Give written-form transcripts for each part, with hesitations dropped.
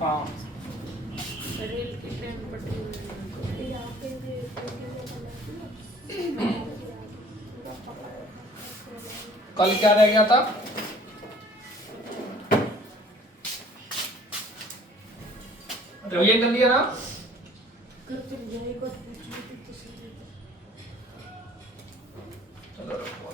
हाँ रेल की ट्रेन पटरी कल क्या रह गया था? रिवीजन कर लिया ना? चलो रखो।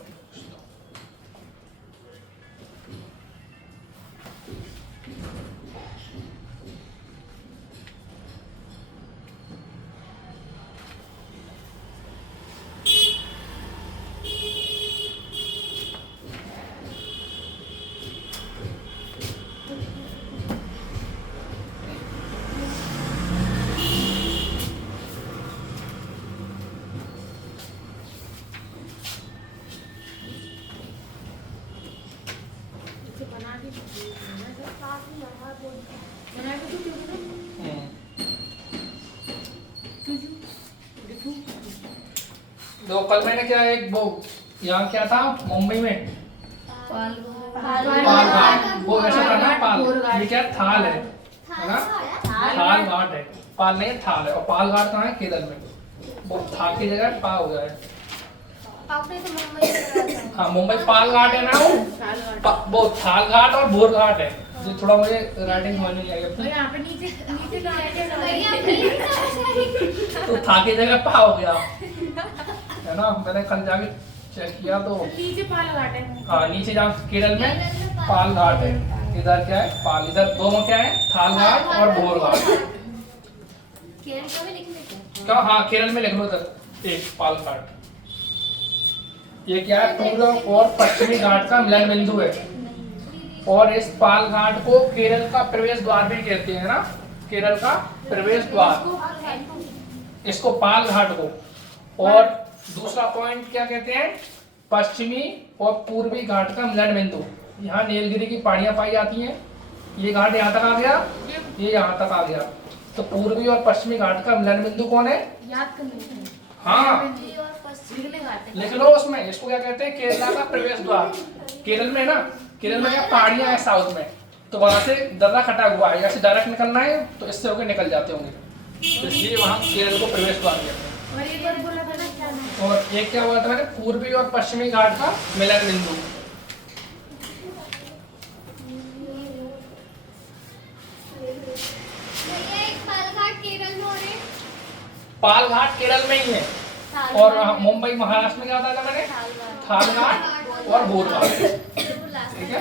तो कल मैंने क्या एक वो यहाँ क्या था मुंबई में पाल घाट, वो ऐसा था ना पाल, ये क्या थाल है ना? थाल घाट है, पाल नहीं थाल है। और पाल घाट कहाँ है? केरल में। वो था की जगह पा हो गया है। आपने तो मुंबई से हाँ मुंबई पाल घाट है ना वो थाल घाट और भोर घाट है। जो थोड़ा मुझे राइटिंग समझ नहीं आई अपनी। यहाँ पे नीचे नीचे तो था की जगह पा हो गया है ना? मैंने कल जाके चेक किया तो नीचे पाल घाट है। हाँ नीचे जहाँ केरल में पाल घाट है, इधर क्या है पाल, इधर दोनों क्या है थाल घाट और भोर घाट। केरल का भी लिखने क्या? हाँ केरल में लिख लो इधर एक पाल घाट। ये क्या है पूर्व और पश्चिमी घाट का मिलन बिंदु है। और इस पाल घाट को केरल का प्रवेश द्वार भी कहते हैं ना? केरल का प्रवेश द्वार इसको पाल घाट को। और दूसरा पॉइंट क्या कहते हैं? पश्चिमी और पूर्वी घाट का मिलन बिंदु। यहाँ नीलगिरी की पहाड़ियां पाई जाती हैं। ये घाट यहाँ तक आ गया, ये यहाँ तक आ गया। तो पूर्वी और पश्चिमी घाट का मिलन बिंदु कौन है? याद कर लीजिए। हाँ लिखने घाट है। लिख लो उसमें। इसको क्या कहते हैं? केरला का प्रवेश द्वार। केरल में ना, केरल में क्या पहाड़ियां हैं साउथ में, तो वहां से दर्रा कटा हुआ है, यहाँ से डायरेक्ट निकलना है तो इससे होकर निकल जाते होंगे, तो इसलिए वहां केरल को प्रवेश द्वार कहते हैं। और एक बार बोला था ना क्या नाम? और एक क्या हुआ था मैंने? पूर्वी और पश्चिमी घाट का मिलन बिंदु। केरल में हो रहे पाल घाट केरल में ही है। और मुंबई महाराष्ट्र में क्या बताया था मैंने? थाल घाट और भोर घाट। ठीक है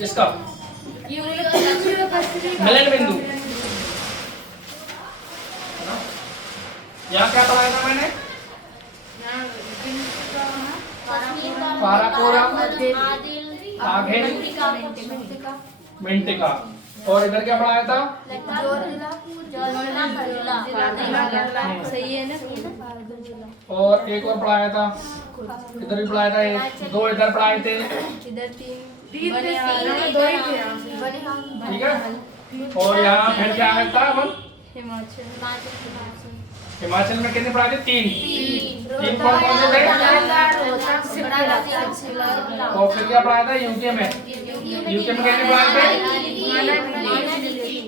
इसका ये बोले दक्षिण और पश्चिमी मिलन बिंदु। यहाँ क्या पढ़ाया था मैंने? यहाँ काराकोरम, आघेल, मिंटिका। और इधर क्या पढ़ाया था? सही है ना? और एक और पढ़ाया था, इधर भी पढ़ाया था, एक दो इधर पढ़ाए थे। तीन दो ही थे यहाँ से। ठीक है। और यहाँ फिर क्या आया था अपन? हिमाचल में कितने पढ़ाए थे? तीन कौन कौन से थे? और फिर क्या पढ़ाया था यूके में? यूके में कितने पढ़ाए थे?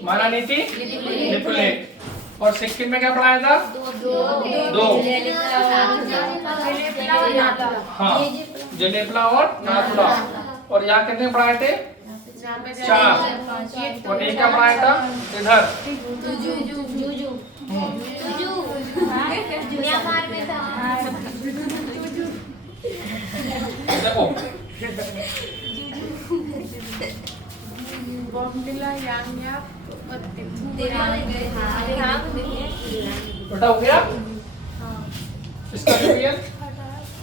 महानीति लिपुलेख। और सिक्किम में क्या पढ़ाया था? दो। हाँ जनेपला और नाथुला। और यहाँ कितने पढ़ाए थे? चार। और एक क्या पढ़ाया था? इधर देखो बेटा हो गया इसका रिवीजन।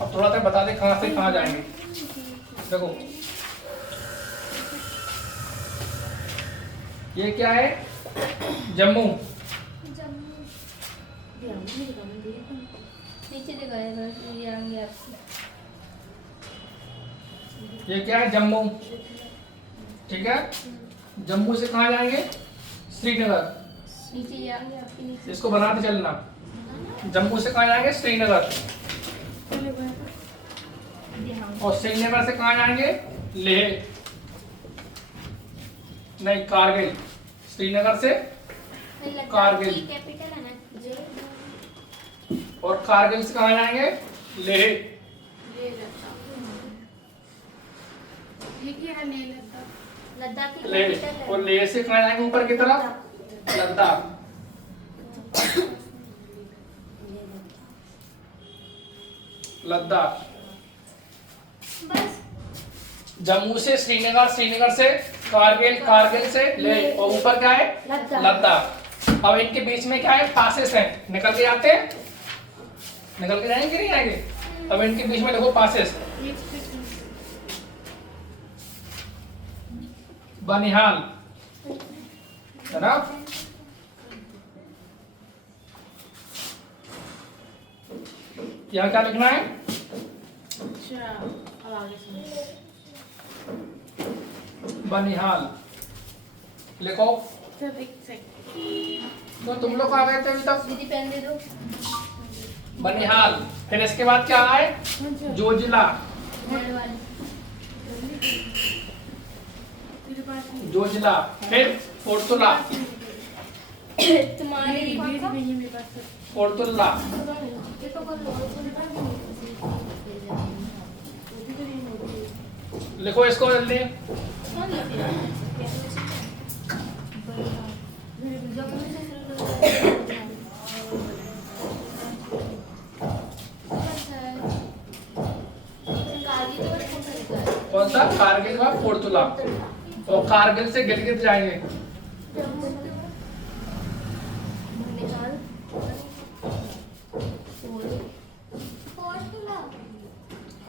अब थोड़ा सा बता दे कहाँ से कहाँ जाएंगे। देखो ये क्या है? जम्मू। ये क्या है? जम्मू। ठीक है। जम्मू से कहाँ जाएंगे? श्रीनगर। इसको बनाते चलना। जम्मू से कहाँ जाएंगे? श्रीनगर। और श्रीनगर से कहाँ जाएंगे? लेह। नहीं, कारगिल। श्रीनगर से कारगिल। कैपिटल है ना जे। और कारगिल से कहाँ जाएंगे? लेह। ले लद्दाख। ये क्या है ले लद्दाख? लद्दाख की लेह। कैपिटल है। और लेह से कहाँ जाएंगे ऊपर की तरफ? लद्दाख। लद्दाख। बस जम्मू से श्रीनगर, श्रीनगर से कारगिल, कारगिल से लेह, और ऊपर क्या है? लद्दाख। अब इनके बीच में क्या है? पासेस हैं, निकल के जाते हैं, निकल के जाएंगे कि नहीं आएंगे? अब इनके बीच में देखो पासेस। ये स्टेशन। बनिहाल, है ना? यहाँ क्या लिखना है? अच्छा अब आगे सुनो। बनिहाल लिखो। सब एक सेकंड। तो तुम लोग आ गए थे अभी तक। दीदी पेन दे दो। बनिहाल। फिर इसके बाद क्या है? जोजिला। रेड वाली। तेरे पास नहीं। जोजिला। फिर फोर्तुला। तुम्हारे ये कौन सा? नहीं मेरे पास। फोर्तुला। ये तो बोल लो। लिखो इसको जल्दी। कौन लिख रहा है? जम्मू से कौन सा? कारगिल का फोर्तुला। और कारगिल से गिलगित जाएंगे।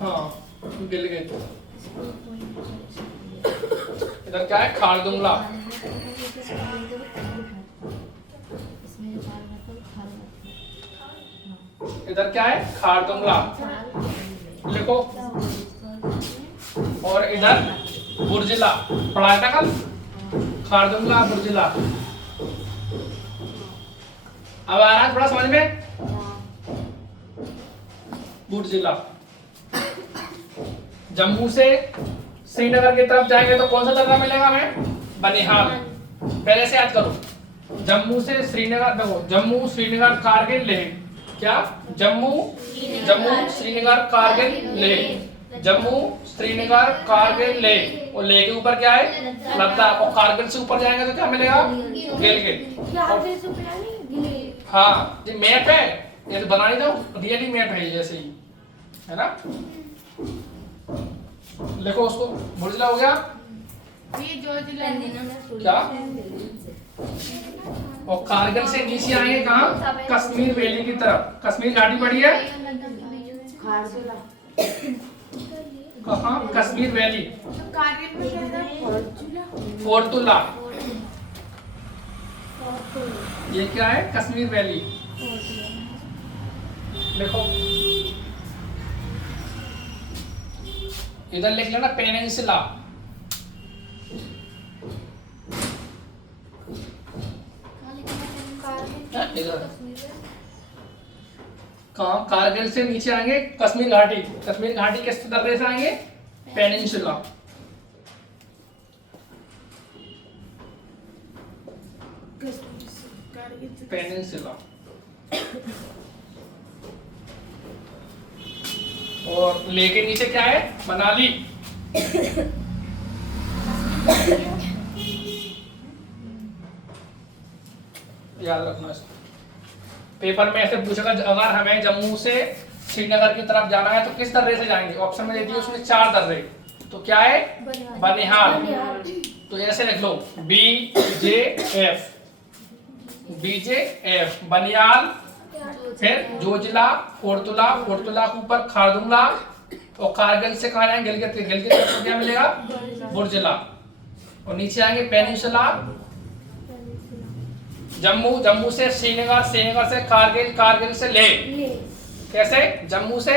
हाँ, गिलगित। इधर क्या है? खारदुंगला। इधर क्या है? खारदुंगला। लिखो। और इधर बुर्जिला। पढ़ाया था कल? खारदुंगला, बुर्जिला। अब आ रहा है थोड़ा समझ में? बुर्जिला। जम्मू से श्रीनगर की तरफ जाएंगे तो कौन सा दर्रा मिलेगा हमें? बनिहाल। पहले से याद करो। जम्मू से श्रीनगर, देखो जम्मू, श्रीनगर, कारगिल, लेह। क्या? जम्मू, जम्मू, श्रीनगर, कारगिल, लेह। जम्मू, श्रीनगर, कारगिल, लेह। और लेह के ऊपर क्या है? लद्दाख। और कारगिल से ऊपर जाएंगे तो क्या मिलेगा? गिलगित। हाँ, ये मैप है, ये तो बना नहीं दो, रियली मैप है जैसे ही, है ना? लिखो उसको। बुर्जिला हो गया। ये जो जिला क्या? और कारगिल से नीचे आएंगे कहाँ? कश्मीर वैली की तरफ। कश्मीर घाटी पड़ी है कहाँ? कश्मीर वैली। कारगिल में क्या था? फोर्तुला। ये क्या है? कश्मीर वैली। लिखो। इधर लिख लेना पेनिनसुला। इधर कहाँ? कारगिल से नीचे आएंगे कश्मीर घाटी। कश्मीर घाटी किस दर्रे से आएंगे? पेनिनसुला। कारगिल से पेनिनसुला। और लेके नीचे क्या है? मनाली। याद रखना इसको। पेपर में ऐसे पूछेगा अगर हमें जम्मू से श्रीनगर की तरफ जाना है तो किस दर्रे से जाएंगे? ऑप्शन में दे दिए उसमें 4 दर्रे। तो क्या है? बनिहाल। तो ऐसे लिख लो BJF। BJF बनिहाल। फिर जोजिला, फोर्तुला, फोर्तुला के ऊपर खारदुंगला। और कारगिल से कहाँ जाएंगे? गिलगित। गिलगित को क्या मिलेगा? बुर्जिला। और नीचे आएंगे पेनिनसुला। जम्मू, जम्मू से श्रीनगर, श्रीनगर से कारगिल, कारगिल से लेह। कैसे? जम्मू से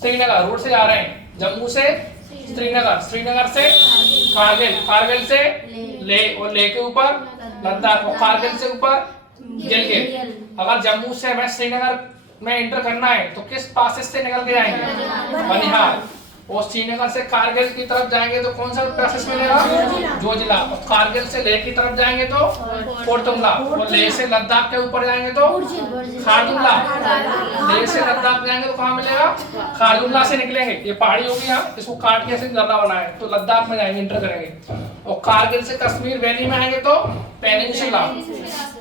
श्रीनगर रोड से जा रहे हैं। जम्मू से श्रीनगर, श्रीनगर से कारगिल, कारगिल से लेह। और लेह के ऊपर लद्दाख। और कारगिल से ऊपर गिलगित। अगर जम्मू से हमें श्रीनगर में एंटर करना है तो किस पासेस से निकल के जाएंगे? बनिहाल। और श्रीनगर से कारगिल की तरफ जाएंगे तो कौन सा पैसेज मिलेगा? जोजिला। और कारगिल से लेह की तरफ जाएंगे तो पोर्टुंगला। और लेह से लद्दाख के ऊपर जाएंगे तो खारदुंगला। लेह से लद्दाख जाएंगे तो कहाँ मिलेगा? खारदुंगला से निकलेंगे, ये पहाड़ी होगी यहाँ, इसको काट के ऐसे जर्रा बनाए तो लद्दाख में जाएंगे, इंटर करेंगे। और कारगिल से कश्मीर वैली में आएंगे तो पेनिनसुला,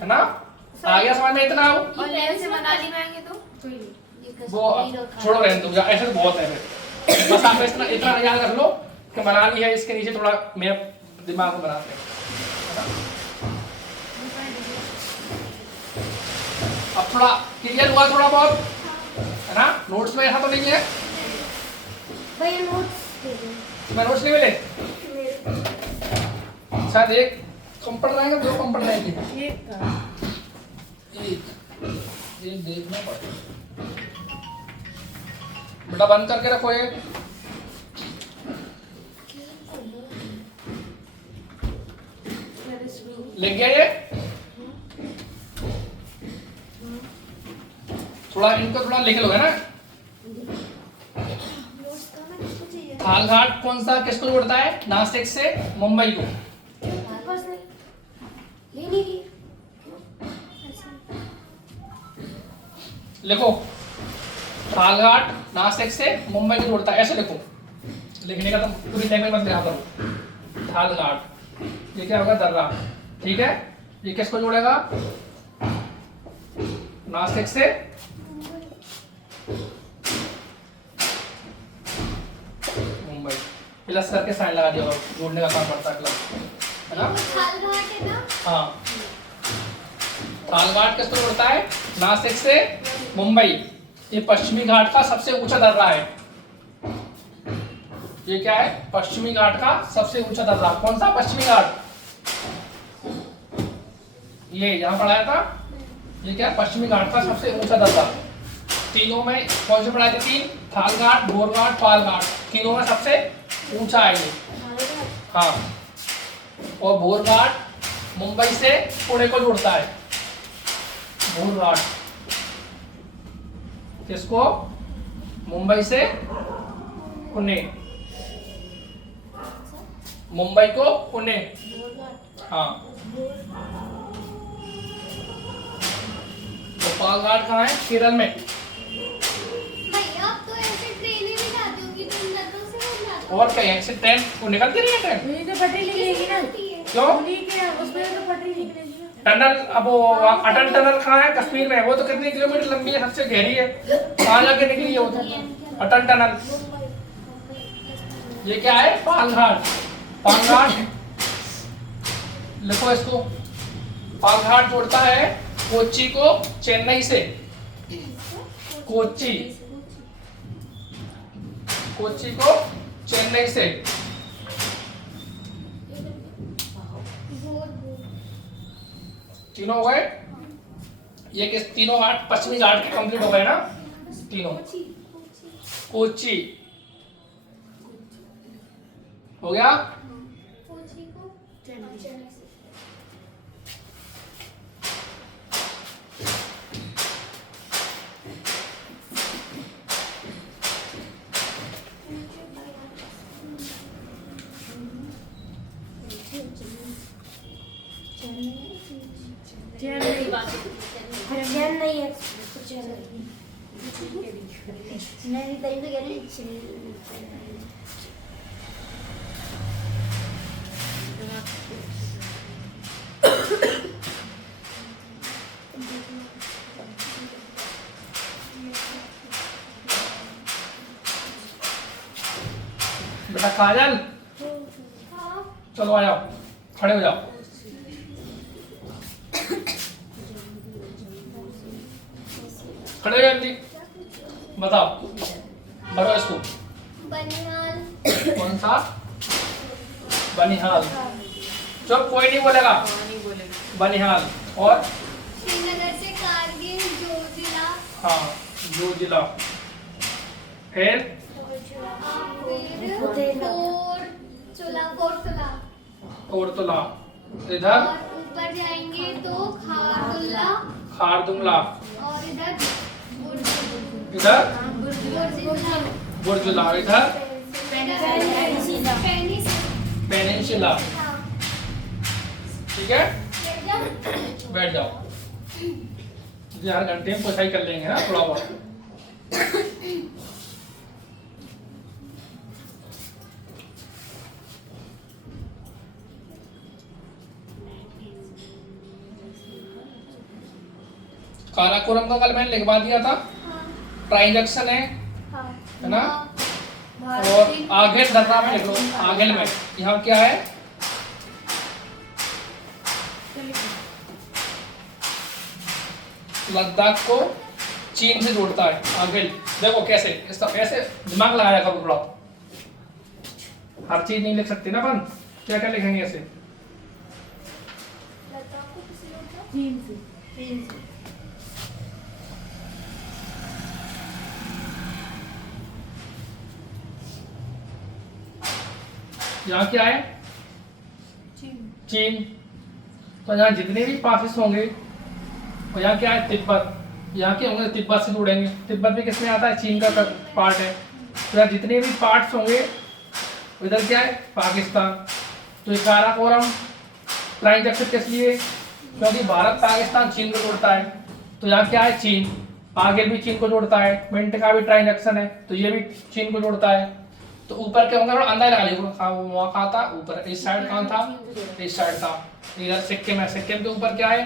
है ना? आ गया समझ में इतना? और लेह से मनाली में आएंगे तो वो छोड़ो, रहने दो, ऐसे तो बहुत है फिर। बस आप इतना इतना याद रख लो कि मनाली है, इसके नीचे थोड़ा मैप दिमाग में बनाते हैं। अब थोड़ा क्लियर हुआ थोड़ा बहुत, है ना? नोट्स में ऐसा तो नहीं है? भैया नोट्स दे दो। तुम्हें नोट्स नहीं मिले? शायद एक कम पढ़ रहे हैं, 2 कम पढ़ रहे हैं। एक देखना पड़ेगा बेटा, बंद करके रखो ये। लिख गया ये? थोड़ा इनको थोड़ा लिख लो, है ना? थालघाट कौन सा किसको जोड़ता है? नासिक से मुंबई को। लिखो, थालघाट नासिक से मुंबई को जोड़ता है, ऐसे लिखो। लिखने का तो पूरी लैंग्वेज मत लिखा करो। थालघाट, ये क्या होगा? दर्रा, ठीक है? ये किसको जोड़ेगा? नासिक से मुंबई। प्लस करके साइन लगा दिया, जोड़ने का काम करता है प्लस, है ना? थालघाट है ना? हाँ, थालघाट किसको जोड़ता है? नासिक से मुंबई। ये पश्चिमी घाट का सबसे ऊंचा दर्रा है। ये क्या है? पश्चिमी घाट का सबसे ऊंचा दर्रा। कौन सा पश्चिमी घाट? ये यहाँ पढ़ाया था। ये क्या? पश्चिमी घाट का सबसे ऊंचा दर्रा। तीनों में कौन से पढ़ाए थे? 3, थालघाट, बोरघाट, पालघाट। तीनों में सबसे ऊंचा है ये। हाँ, और बोरघाट मुंबई से पुणे को जोड़ता है। बोरघाट किसको? मुंबई से पुणे, मुंबई को पुणे। हाँ, तो पालघाट कहाँ है? केरल में। भैया आप तो ऐसे ट्रेन में जाते हो कि तुम लखनऊ से हो जाते हो? और कहीं ऐसे ट्रेन को निकलती नहीं है ट्रेन? उन्हीं से पटरी निकलेगी ना, क्यों? उन्हीं के उसमें तो पटरी निकलेगी ना। टनल, अब वो अटल टनल कहाँ है? कश्मीर में। वो तो कितने किलोमीटर लंबी है, सबसे गहरी है। कहाँ जाके निकली है वो तो? अटल टनल। ये क्या है? पालघाट। पालघाट लिखो इसको। पालघाट जोड़ता है कोच्चि को चेन्नई से। कोच्चि, कोच्चि को चेन्नई से। तीनों हो गए? ये किस? तीनों घाट पश्चिमी घाट के कंप्लीट हो गए ना? तीनों। कोच्चि हो गया? कोची को चेन्नई। चेन्नई से। चेन्नई है। नहीं तभी तो कह रही चेन्नई। बेटा काजल, चलो आ जाओ, खड़े हो जाओ। खड़े हो जल्दी, बताओ, भरो इसको। बनिहाल। कौन सा? बनिहाल। चुप, कोई नहीं बोलेगा। बनिहाल। और श्रीनगर से कारगिल, जोजिला। हाँ, जोजिला। फिर फोर्टुला। कोरतुला। इधर और ऊपर जाएंगे तो खारदुल्ला। खारदुंगला। और इधर इधर बुर्जुला। बुर्जुला। इधर पेनिनसुला। पेनिनसुला। हाँ। ठीक है, बैठ जाओ। बैठ जाओ। 4 घंटे में पढ़ाई कर लेंगे ना थोड़ा बहुत। काराकोरम का कल मैंने लिखवा दिया था, हाँ। ट्रांजैक्शन है हाँ। ना। और आगेल दर्रा में लिख लो, आगेल में यहाँ क्या है, लद्दाख को चीन से जोड़ता है आगेल। देखो कैसे, इसका कैसे दिमाग लगाया करो थोड़ा, हर चीज नहीं लिख सकते ना अपन, क्या क्या लिखेंगे ऐसे। लद्दाख को किसी लोग का? चीन से। चीन से। यहाँ क्या है, चीन। चीन। तो यहाँ जितने भी पासेस होंगे, और यहाँ क्या है, तिब्बत। यहाँ के होंगे तिब्बत से जुड़ेंगे, तिब्बत भी किसमें आता है, चीन का पार्ट है। तो यहाँ जितने भी पार्ट्स होंगे, इधर क्या है, पाकिस्तान। तो ये काराकोरम ट्रांजैक्शन किस लिए, क्योंकि भारत पाकिस्तान चीन को जोड़ता है। तो यहाँ क्या है, चीन। आगे भी चीन को जोड़ता है, मिंट का भी ट्रांजैक्शन है, तो ये भी चीन को जोड़ता है। तो ऊपर क्या होंगे, अंदर लगा लीजिए, वहाँ कहाँ था, ऊपर इस साइड कहाँ था, इस साइड था। इधर सिक्किम है, सिक्किम के ऊपर क्या है,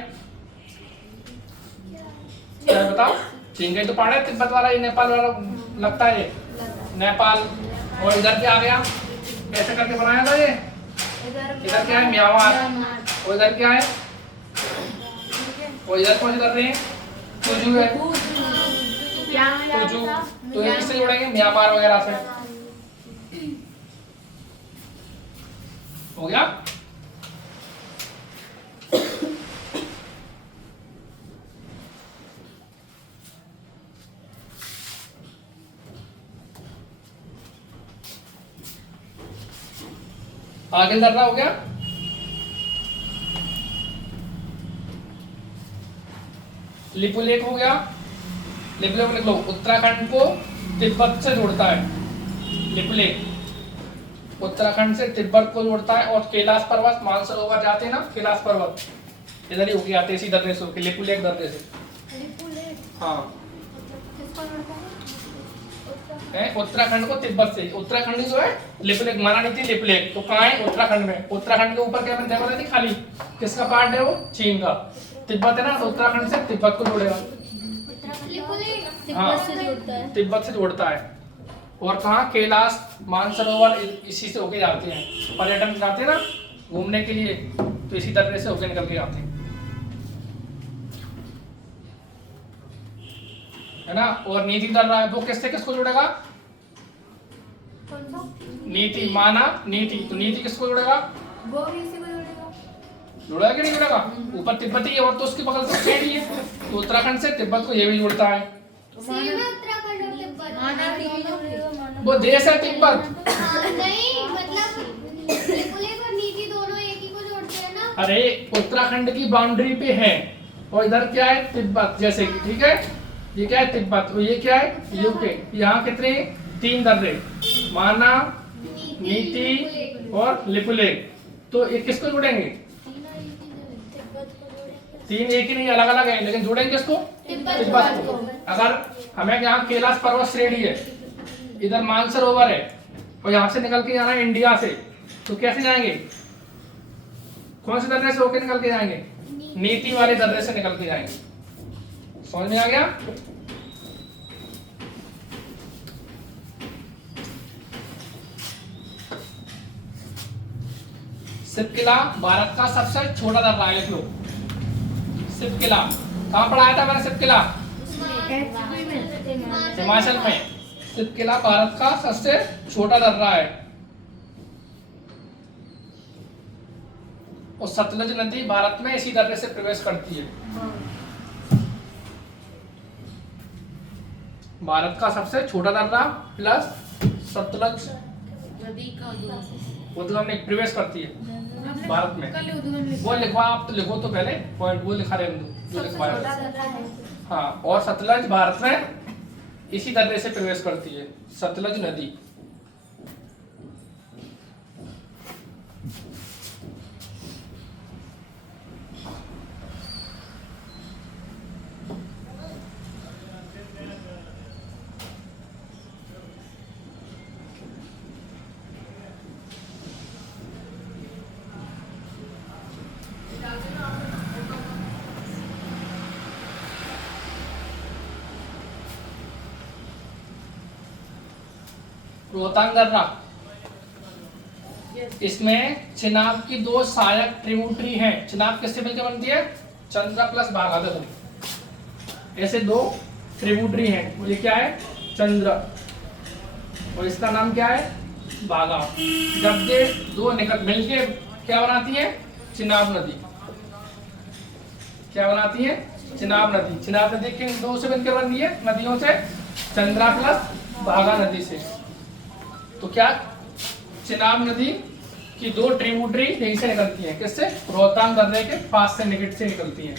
क्या है बताओ, चीन का ही तो पहाड़ है, तिब्बत वाला, ये नेपाल वाला लगता है, ये नेपाल। और इधर क्या आ गया, कैसे करके बनाया था ये, इधर क्या है, म्यांमार। और इधर क्या है, और इधर कौन से कर रहे हैं, तुजू है, तुजू। तो ये किससे जोड़ेंगे, म्यांमार वगैरह से। हो गया। आगे दर्रा हो गया। लिपुलेख हो गया, लिपुलेख लिख लो, उत्तराखंड को तिब्बत से जोड़ता है, लिपुलेख उत्तराखंड से तिब्बत को जोड़ता है। और कैलाश पर्वत, मानसरोवर जाते हैं ना, कैलाश पर्वत इधर ही होके आते हैं, इसी दर्रे से होके, लिपुलेख दर्रे से। हाँ, किसको जोड़ता है? उत्तराखंड को तिब्बत से। उत्तराखंड जो है लिपुलेख, माना नहीं थी लिपुलेख, तो कहाँ है, उत्तराखंड में। उत्तराखंड के ऊपर क्या मैंने देखा थी खाली, किसका पार्ट है वो, चीन का। तिब्बत है ना, तो उत्तराखंड से तिब्बत को जोड़ेगा। हाँ, तिब्बत से जोड़ता है। और कहाँ, कैलाश मानसरोवर इसी से होके जाते हैं, पर्यटन जाते हैं ना घूमने के लिए, तो इसी तरह से होके निकल के जाते हैं, है ना। और नीति दर्रा है, वो किससे किसको जोड़ेगा, नीति, माना नीति, तो नीति किसको जोड़ेगा, वो भी इसी को जोड़ेगा। जुड़ा है कि नहीं जुड़ेगा, ऊपर तिब्बती है और तो उसकी बगल से ट्रेन है, तो उत्तराखंड से तिब्बत को ये भी जोड़ता है। सेम है उत्तराखंड और तिब्बत। वो देश है तिब्बत। हाँ, नहीं मतलब लिपुलेख और नीति दोनों एक ही को जोड़ते हैं ना। अरे उत्तराखंड की बाउंड्री पे है, और इधर क्या है, तिब्बत, जैसे कि ठीक है, ये क्या है, तिब्बत, और ये क्या है, यूके। यहाँ कितने, 3 दर्रे, माना, नीति और लिपुलेख। तो ये किसको जोड़ेंगे, 3 एक ही नहीं, अलग अलग है, लेकिन जोड़ेंगे किसको, तिब्बत को। अगर हमें यहाँ कैलाश पर्वत श्रेणी है, इधर मानसरोवर है, और यहाँ से निकल के जाना है इंडिया से, तो कैसे जाएंगे, कौन से दर्रे से होके निकल के जाएंगे, नीति वाले दर्रे से निकल के जाएंगे। समझ में आ गया। सिपकिला भारत का सबसे छोटा दर्रा है, लिख लो सिपकिला। कहाँ पढ़ाया था मैंने सिपकिला, हिमाचल में। सिपकिला भारत का सबसे छोटा दर्रा है, और सतलज नदी भारत में इसी दर्रे से प्रवेश करती है। भारत का सबसे छोटा दर्रा प्लस सतलज उद्गम में प्रवेश करती है भारत में। वो लिखवा, आप तो लिखो तो पहले पॉइंट, वो लिखा रहने दो जो लिखवाया। हाँ, और सतलज भारत में इसी दर्रे से प्रवेश करती है, सतलज नदी। रोहतांग दर्रा। इसमें चिनाब की दो सहायक ट्रिब्यूटरी हैं। चिनाब किससे मिलकर बनती है? चंद्रा प्लस भागा। देखो ऐसे दो ट्रिब्यूटरी हैं, वो ये क्या है? चंद्रा, और इसका नाम क्या है? भागा। जब ये दो मिलके क्या बनाती है? चिनाब नदी। क्या बनाती है? चिनाब नदी। चिनाब नदी किन दो से मिलकर बन रही है? नदियों से, चंद्रा प्लस भागा नदी से। तो क्या चिनाब नदी की दो ट्रिब्यूटरी यहीं से निकलती हैं। किससे? रोहतांग दर्रे के पास से, निकट से निकलती हैं।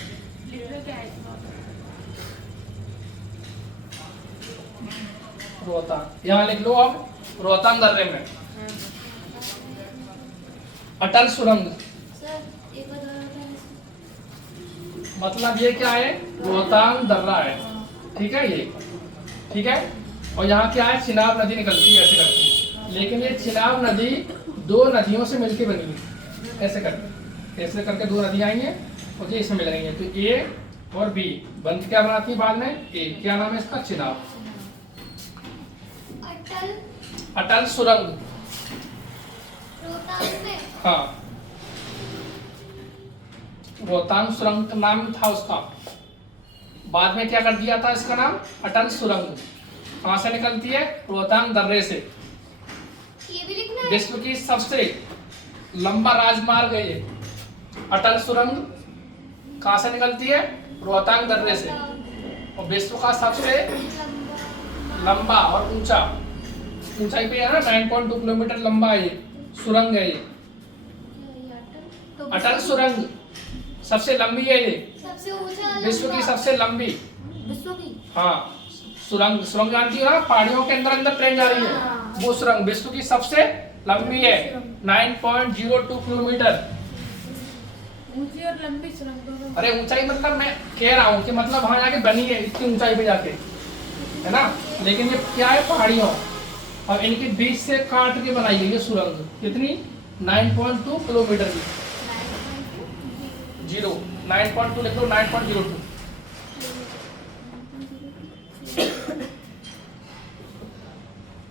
रोहतांग यहाँ लिख लो। अब रोहतांग दर्रे में अटल सुरंग, सर एक बार मतलब ये क्या है? रोहतांग दर्रा है, ठीक है ये, ठीक है। और यहाँ क्या है? चिनाब नदी निकलती है ऐसे करके। लेकिन ये चिनाब नदी दो नदियों से मिलके बनी है, ऐसे करके। ऐसे करके दो नदियां आई हैं और ये इसमें मिल रही हैं। तो ए और बी बन के क्या बनाती है बाद में? ए। क्या नाम है इसका? चिनाब। अटल सुरंग, रोहतांग में। हाँ, रोहतांग सुरंग का नाम था उसका, बाद में क्या कर दिया था इसका नाम? अटल सुरंग। कहां से निकलती है? रोहतांग दर्रे से। ये भी लिखना है। विश्व की सबसे लंबा राजमार्ग है ये अटल सुरंग। कहां से निकलती है? रोहतांग दर्रे से। और विश्व का सबसे लंबा और ऊंचा, ऊंचाई पे है ना, 9.2 किलोमीटर लंबा है ये सुरंग है ये। अटल सुरंग सबसे लंबी है ये, सबसे ऊंचा विश्व की सबसे लंबी। विश्व की। हाँ, सुरंग, सुरंग जानती हो ना, पहाड़ियों के अंदर अंदर ट्रेन जा रही है, वो सुरंग विश्व की सबसे लंबी है। 9.02 किलोमीटर। ऊंची और लंबी सुरंग दोनों। अरे ऊंचाई मतलब मैं कह रहा हूँ कि मतलब वहां जाके बनी है इतनी ऊंचाई पे जाके, है ना। लेकिन ये क्या है? पहाड़ियों, और इनके बीच से काट के बनाई गई है सुरंग। कितनी? 9.2 किलोमीटर की। 9.2 लिख लो, 9.02।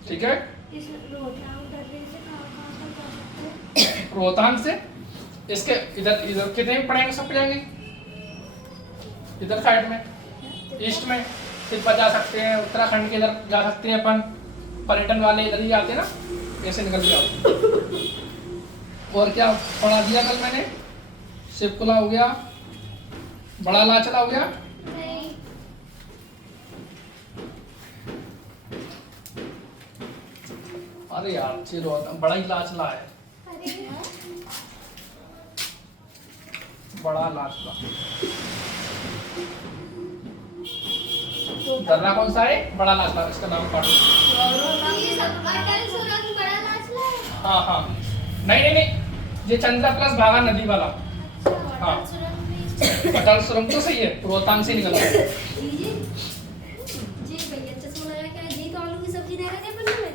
ठीक है। इस रोहतांग दर्रे से कहाँ तक जा सकते हैं? रोहतांग से इसके इधर इधर कितने में पड़ेंगे? सब पड़ेंगे इधर साइड में, ईस्ट में तिब्बत जा सकते हैं, उत्तराखंड के इधर जा सकते हैं अपन। पर्यटन वाले इधर ही जाते हैं ना, ऐसे निकल जाओ। और क्या पढ़ा दिया कल मैंने? शिवकुला हो गया, बड़ा लाचला हो गया। नहीं। अरे यार बड़ा ही लाचला है, अरे बड़ा लाचला। दर्रा कौन सा है? बड़ा लाचला, इसका नाम काटो। ये सब अटल सुरंग बड़ा लाचला है। हाँ हाँ, नहीं, ये चंद्रा प्लस भागा नदी वाला। हाँ। अटल सुरंग भी। अटल सुरंग तो सही है, रोहतांग से निकला है। जी भैया चश्मा लगा के जी तो आलू की सब्जी दे रहे थे पन्नू में।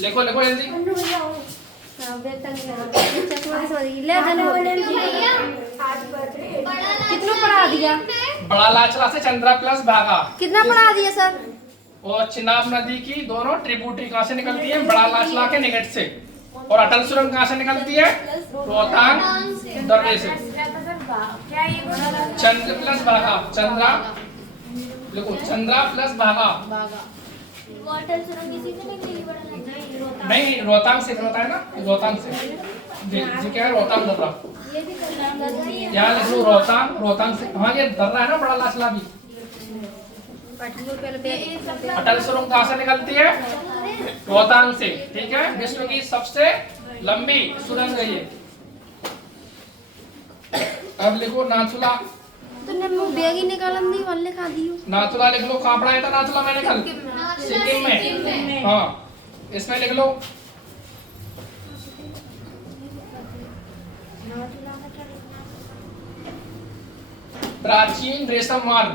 लिखो लिखो जल्दी। पन्नू भैया आओ। हां बेटा चश्मा की सब्जी ले देना भैया। कितना पढ़ा दिया? बड़ा लाचला से चंद्रा प्लस भागा। कितना पढ़ा दिया सर? और चिनाब नदी की दोनों ट्रिब्यूटरी कहाँ से निकलती है? बड़ा लाचला के निकट से। और अटल सुरंग कहाँ से निकलती है? रोहतांग दर्रे से। क्या ये बड़ा चंद्र प्लस भागा, चंद्रा, देखो चंद्रा प्लस भागा। वाटर सुरंग किसी से नहीं मिली बड़ा नहीं नहीं, रोहतांग से होता है ना, रोहतांग से। जी क्या है? रोहतांग दर्रा। ये भी करना है। यहाँ लिख लो रोहतांग, रोहतांग से। हाँ, ये दर्रा है ना बड़ा लाचला भी। अटल सुरंग कहाँ से निकलती है? रोहतांग से, ठीक है। विश्व की सबसे लंबी सुरंग है ये। अब लिखो नाथुला। तूने मुंह बैग ही निकालम दी वाले खा दियो। नाथुला लिख लो। कहाँ पढ़ाया था नाथुला मैंने कल? सिक्किम में। हाँ, इसमें लिख लो। प्राचीन रेशम मार्ग,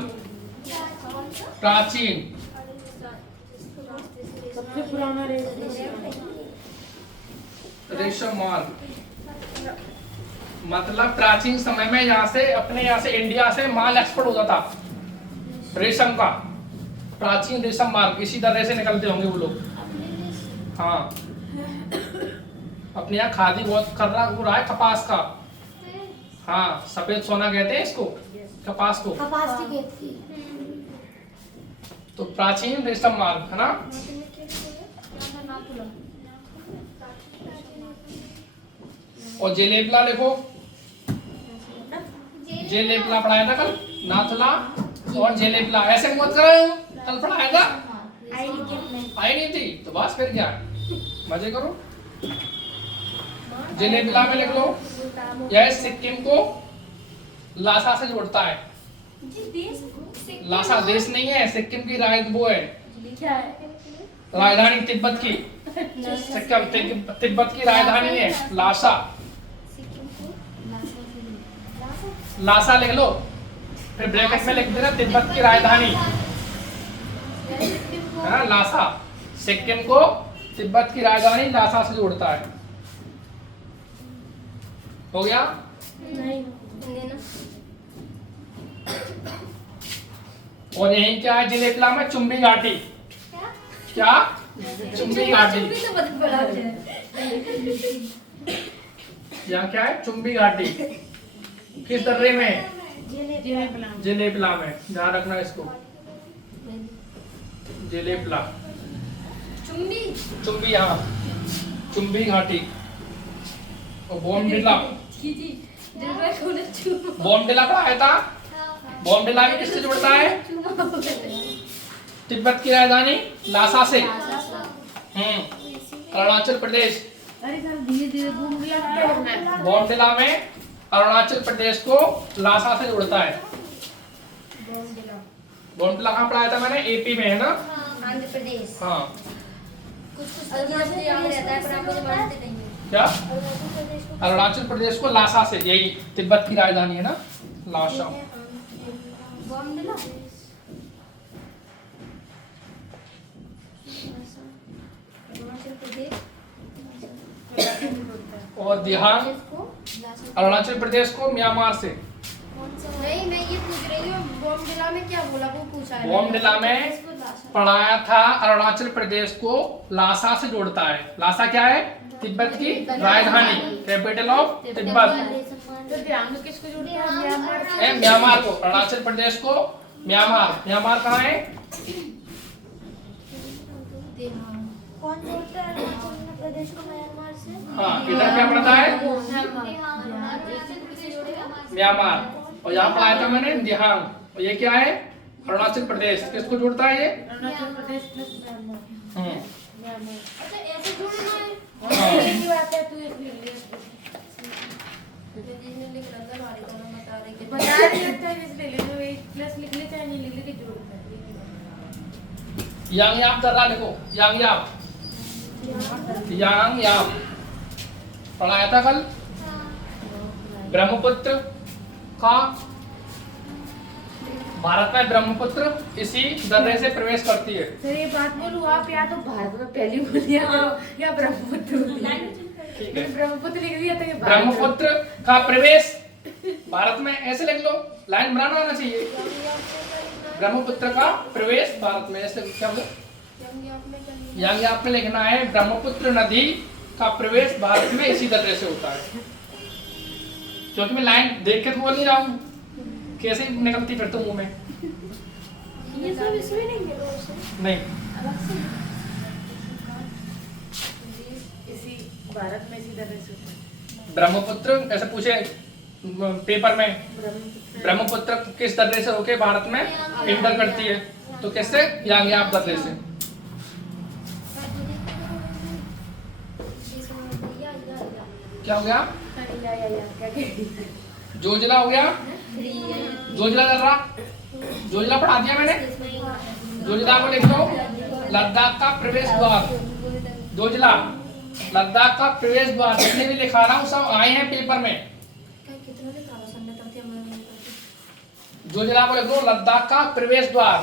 प्राचीन सबसे पुराना रेशम मार्ग मतलब प्राचीन समय में यहाँ से, अपने यहाँ से, इंडिया से माल एक्सपोर्ट होता था रेशम का। प्राचीन रेशम मार्ग इसी तरह से निकलते होंगे वो लोग। हाँ, अपने यहाँ खादी बहुत कर रहा हो रहा है कपास का। हाँ, सफेद सोना कहते हैं इसको, कपास को। कपास की खेती। तो प्राचीन रेशम मार्ग है ना। और जेलेबला लिखो, जेलेबला पढ़ाया था कल, नाथला और जेलेबला, ऐसे मत करो, कल पढ़ाया था, आई नहीं थी तो बस फिर क्या, मजे करो। जेलेबला में लिख लो, यह सिक्किम को लासा से जोड़ता है। लासा देश नहीं है, सिक्किम की वो है राजधानी, तिब्बत की। सिक्किम तिब्बत की राजधानी है लासा। लासा लिख लो, फिर ब्रैकेट में लिख देना तिब्बत की राजधानी है ना, लासा। सिक्किम को तिब्बत की राजधानी लासा से जोड़ता है। हो गया? और यही क्या है जिलेबला में, चुंबी घाटी। क्या? चुंबी घाटी। यहाँ क्या है? चुंबी घाटी। किस दर्रे में? जेलेबला में। ध्यान रखना इसको, जेलेबला, चुंबी, हाँ, चुंबी घाटी। और बॉम्डिला, बॉम्डिला पढ़ाया था। बॉम्डिला भी किससे जुड़ता है? तिब्बत की राजधानी लासा से। अरुणाचल प्रदेश। बॉम्डिला में अरुणाचल प्रदेश को लासा से जोड़ता है। बॉम्डिला कहाँ पढ़ाया था मैंने? एपी में है ना, आंध्र प्रदेश। हाँ। क्या? अरुणाचल प्रदेश को लासा से, यही तिब्बत की राजधानी है ना, लासा। और दिहांग अरुणाचल प्रदेश को म्यांमार से। नहीं, मैं ये पूछ रही हूँ बॉम्डिला में क्या बोला, वो पूछा है। बॉम्डिला में पढ़ाया था अरुणाचल प्रदेश को लासा से जोड़ता है। लासा क्या है? तिब्बत की राजधानी, कैपिटल ऑफ तिब्बत। तो ध्यान में किसको जोड़ता है? म्यांमार को, अरुणाचल प्रदेश को म्यांमार। म्यांमार कहाँ है? कौन जोड़ता है अरुणाचल प्रदेश को म्यांमार से? हाँ, इधर क्या पड़ता है? म्यांमार। और यहाँ पढ़ाया था मैंने दिहांग। और ये क्या है? अरुणाचल प्रदेश। किसको जोड़ता है ये? Arunachal Pradesh plus Myanmar. अच्छा, ऐसे जोड़ना है। की बात है, तू एक बता रही है, इसलिए ले लो, एक प्लस लिख ले, चाहे नहीं लिख ले, के जोड़ कर। यांगयाम जरा लिखो, यांगयाम, यांगयाम पढ़ाया था कल। ब्रह्मपुत्र का, भारत में ब्रह्मपुत्र इसी दर्रे से प्रवेश करती है। सर ये बात बोलूं, आप या तो भारत में पहली बोलिए या ब्रह्मपुत्र बोलिए। ठीक है, ब्रह्मपुत्र लिख दिया तो ये ब्रह्मपुत्र का प्रवेश भारत में, ऐसे लिख लो, लाइन बनाना आना चाहिए। ब्रह्मपुत्र का प्रवेश भारत में, ऐसे क्या बोलो? यांगयाम में लिखना है, ब्रह्मपुत्र नदी का प्रवेश भारत में इसी दर्रे से होता है। क्योंकि मैं लाइन देख के तो बोल नहीं रहा हूँ, कैसे निकलती फिर तो मुंह में। ये सब इसमें नहीं मिला उसे। नहीं, इसी भारत में इसी तरह से ब्रह्मपुत्र ऐसे पूछे पेपर में, ब्रह्मपुत्र किस दर्रे से होके भारत में इंटर करती है, तो कैसे? यांगयाम दर्रे से। क्या हो गया? जोजिला हो गया। जोजिला दर्रा, जोजिला पढ़ा दिया मैंने। जोजिला को लिख लो, लद्दाख का प्रवेश द्वार। जोजिला लद्दाख का प्रवेश द्वार। जितने भी लिखा रहा हूँ सब आए हैं पेपर में। जोजिला को लिख लो, लद्दाख का प्रवेश द्वार।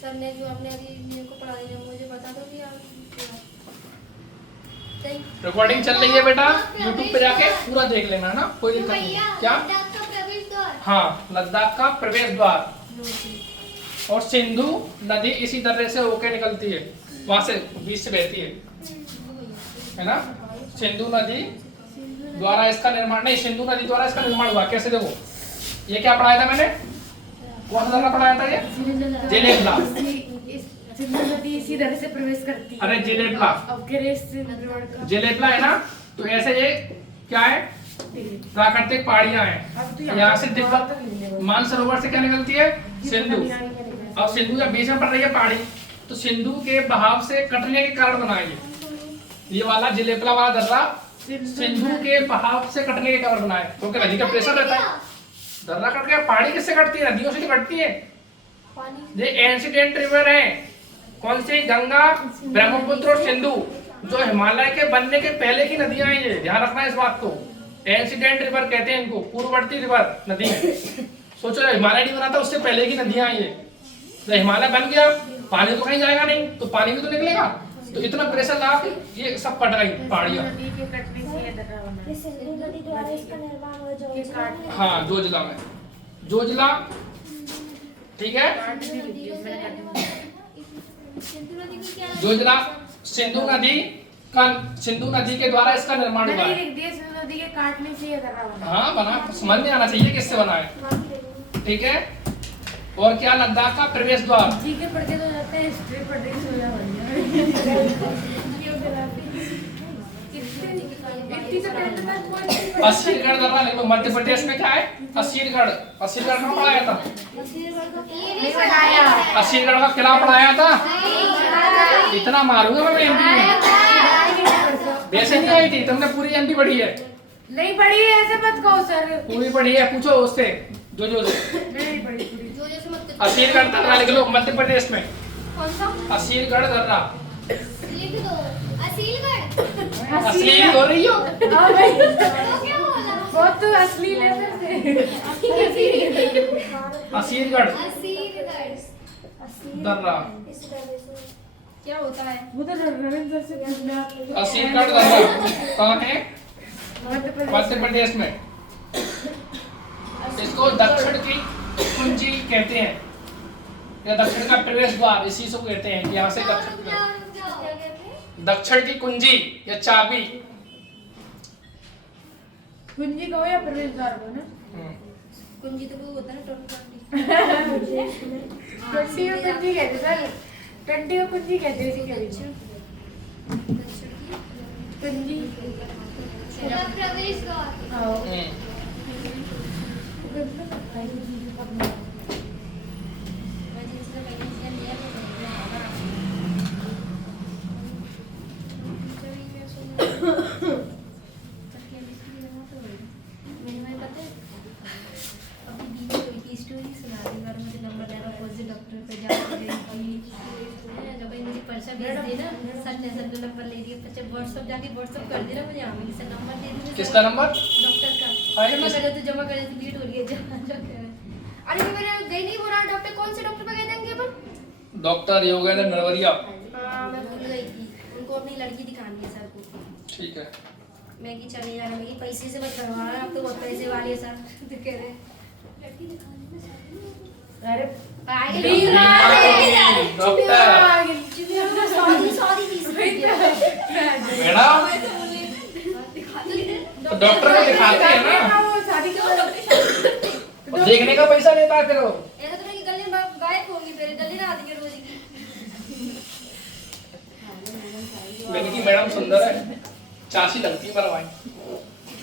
सर ने जो आपने अभी मेरे को पढ़ा दिया, मुझे बता दो कि आप रिकॉर्डिंग चल रही है बेटा, यूट्यूब पे जाके पूरा देख लेना ना, कोई दिक्कत नहीं। क्या? लद्दाख का प्रवेश द्वार। हाँ, लद्दाख का प्रवेश द्वार। और सिंधु नदी इसी दर्रे से होके निकलती है, वहां से बीच से बहती है। है ना। सिंधु नदी द्वारा इसका निर्माण, नहीं सिंधु नदी द्वारा इसका निर्माण हुआ। कैसे देखो, ये क्या पढ़ाया था मैंने, कौन सा दर्रा पढ़ाया था ये, जेलेबला। सिंधु नदी इसी तरह से प्रवेश करती है। अरे जेलेबला, अब ग्रेस से रिवर जेलेबला है ना। तो ऐसे ये क्या है, प्राकृतिक पहाड़ियां हैं। यहाँ से तिब्बत मानसरोवर से क्या निकलती है, सिंधु। अब सिंधु जब बीच में पड़ रही है पहाड़ी, तो सिंधु के बहाव से कटने के कारण बना है ये वाला जेलेबला वाला दर्रा सिंधु के बहाव से कटने के कारण बना है, क्योंकि नदी का प्रेशर रहता है। दर्रा कट गया, पहाड़ी किससे कटती है, नदियों से तो कटती है। ये एंसिडेंट रिवर है, कौन सी, गंगा, ब्रह्मपुत्र और सिंधु, जो हिमालय के बनने के पहले की नदियां हैं। ये ध्यान रखना है इस बात को, एंसिडेंट रिवर कहते हैं इनको, पूर्ववर्ती रिवर नदी। सोचो हिमालय नहीं बना था उससे पहले की नदियां हैं ये। जब हिमालय बन गया, पानी तो कहीं जाएगा नहीं, तो पानी भी तो निकलेगा, तो इतना प्रेशर ला के ये सब कट गई पहाड़ियां। हाँ जोजिला में, जोजिला, ठीक है। जोजिला सिंधु नदी के द्वारा इसका निर्माण हुआ है। सिंधु नदी के काटने से ये दर्रा बना। हाँ बना, समझ में आना चाहिए किससे बना है, ठीक है। और क्या, लद्दाख का प्रवेश द्वार। ठीक है, पढ़ते तो जाते हैं, हिस्ट्री पढ़ते ही सोया बन गया। असीरगढ़ दर्रा लिखो, मध्य प्रदेश में क्या है, असीरगढ़। असीरगढ़ कहाँ पढ़ाया था, असीरगढ़ का किला पढ़ाया था। इतना मारूंगा मैं एमपी में, वैसे नहीं आई थी, तुमने पूरी एमपी पढ़ी है। नहीं पढ़ी है, ऐसे मत कहो सर। पूरी पढ़ी है, पूछो उससे जो नहीं पढ़ी पूरी। असीरगढ़ दर्रा लिख लो, मध्य प्रदेश में कौन सा, असीरगढ़ दर्रा। लिख दो, असीलगढ़। असली हो रही हो, हाँ भाई, तो क्या बोला, बहुत तो असली लेते थे। असीरगढ़ असीलगढ़ दर्रा, क्या होता है, वो तो रविंद्र से पूछना। असीरगढ़ दर्रा कहाँ है, मध्य मध्य प्रदेश में। इसको दक्षिण की कुंजी कहते हैं, या दक्षिण का प्रवेश द्वार इसी से कहते हैं। यहाँ से दक्षिण की कुंजी या चाबी, कुंजी कहो या प्रवेश द्वार को ना। कुंजी तो वो होता है ना, टंडी को कुंजी कहते सर, टंडी को कुंजी कहते हैं इसी के कुंजी प्रवेश द्वार। व्हाट्सएप जाके व्हाट्सएप कर देना मुझे, आमिर से नंबर दे दीजिए। किसका नंबर, डॉक्टर का। जमा करे तो लीड हो रही है। अरे मैं गई नहीं, बोला डॉक्टर, कौन से डॉक्टर पे गए थे अपन, डॉक्टर योगेंद्र नरवरिया। हाँ मैं भूल गई थी, उनको अपनी लड़की दिखानी है सर को। ठीक है, मैं कि चले जाना, मैं कि पैसे से मत करवा रहा, आप तो बहुत पैसे वाले हैं सर। तो कह रहे लड़की दिखाने में सर, अरे डॉक्टर सॉरी मैडम, तो डॉक्टर को दिखाते हैं ना, वो शादी के बाद और देखने का पैसा लेता है फिर वो। ऐसा तो नहीं गले में गायब होंगी, फिर गले ना आती है रोज की। मैंने की मैडम सुंदर है, चाची लगती है पर भाई।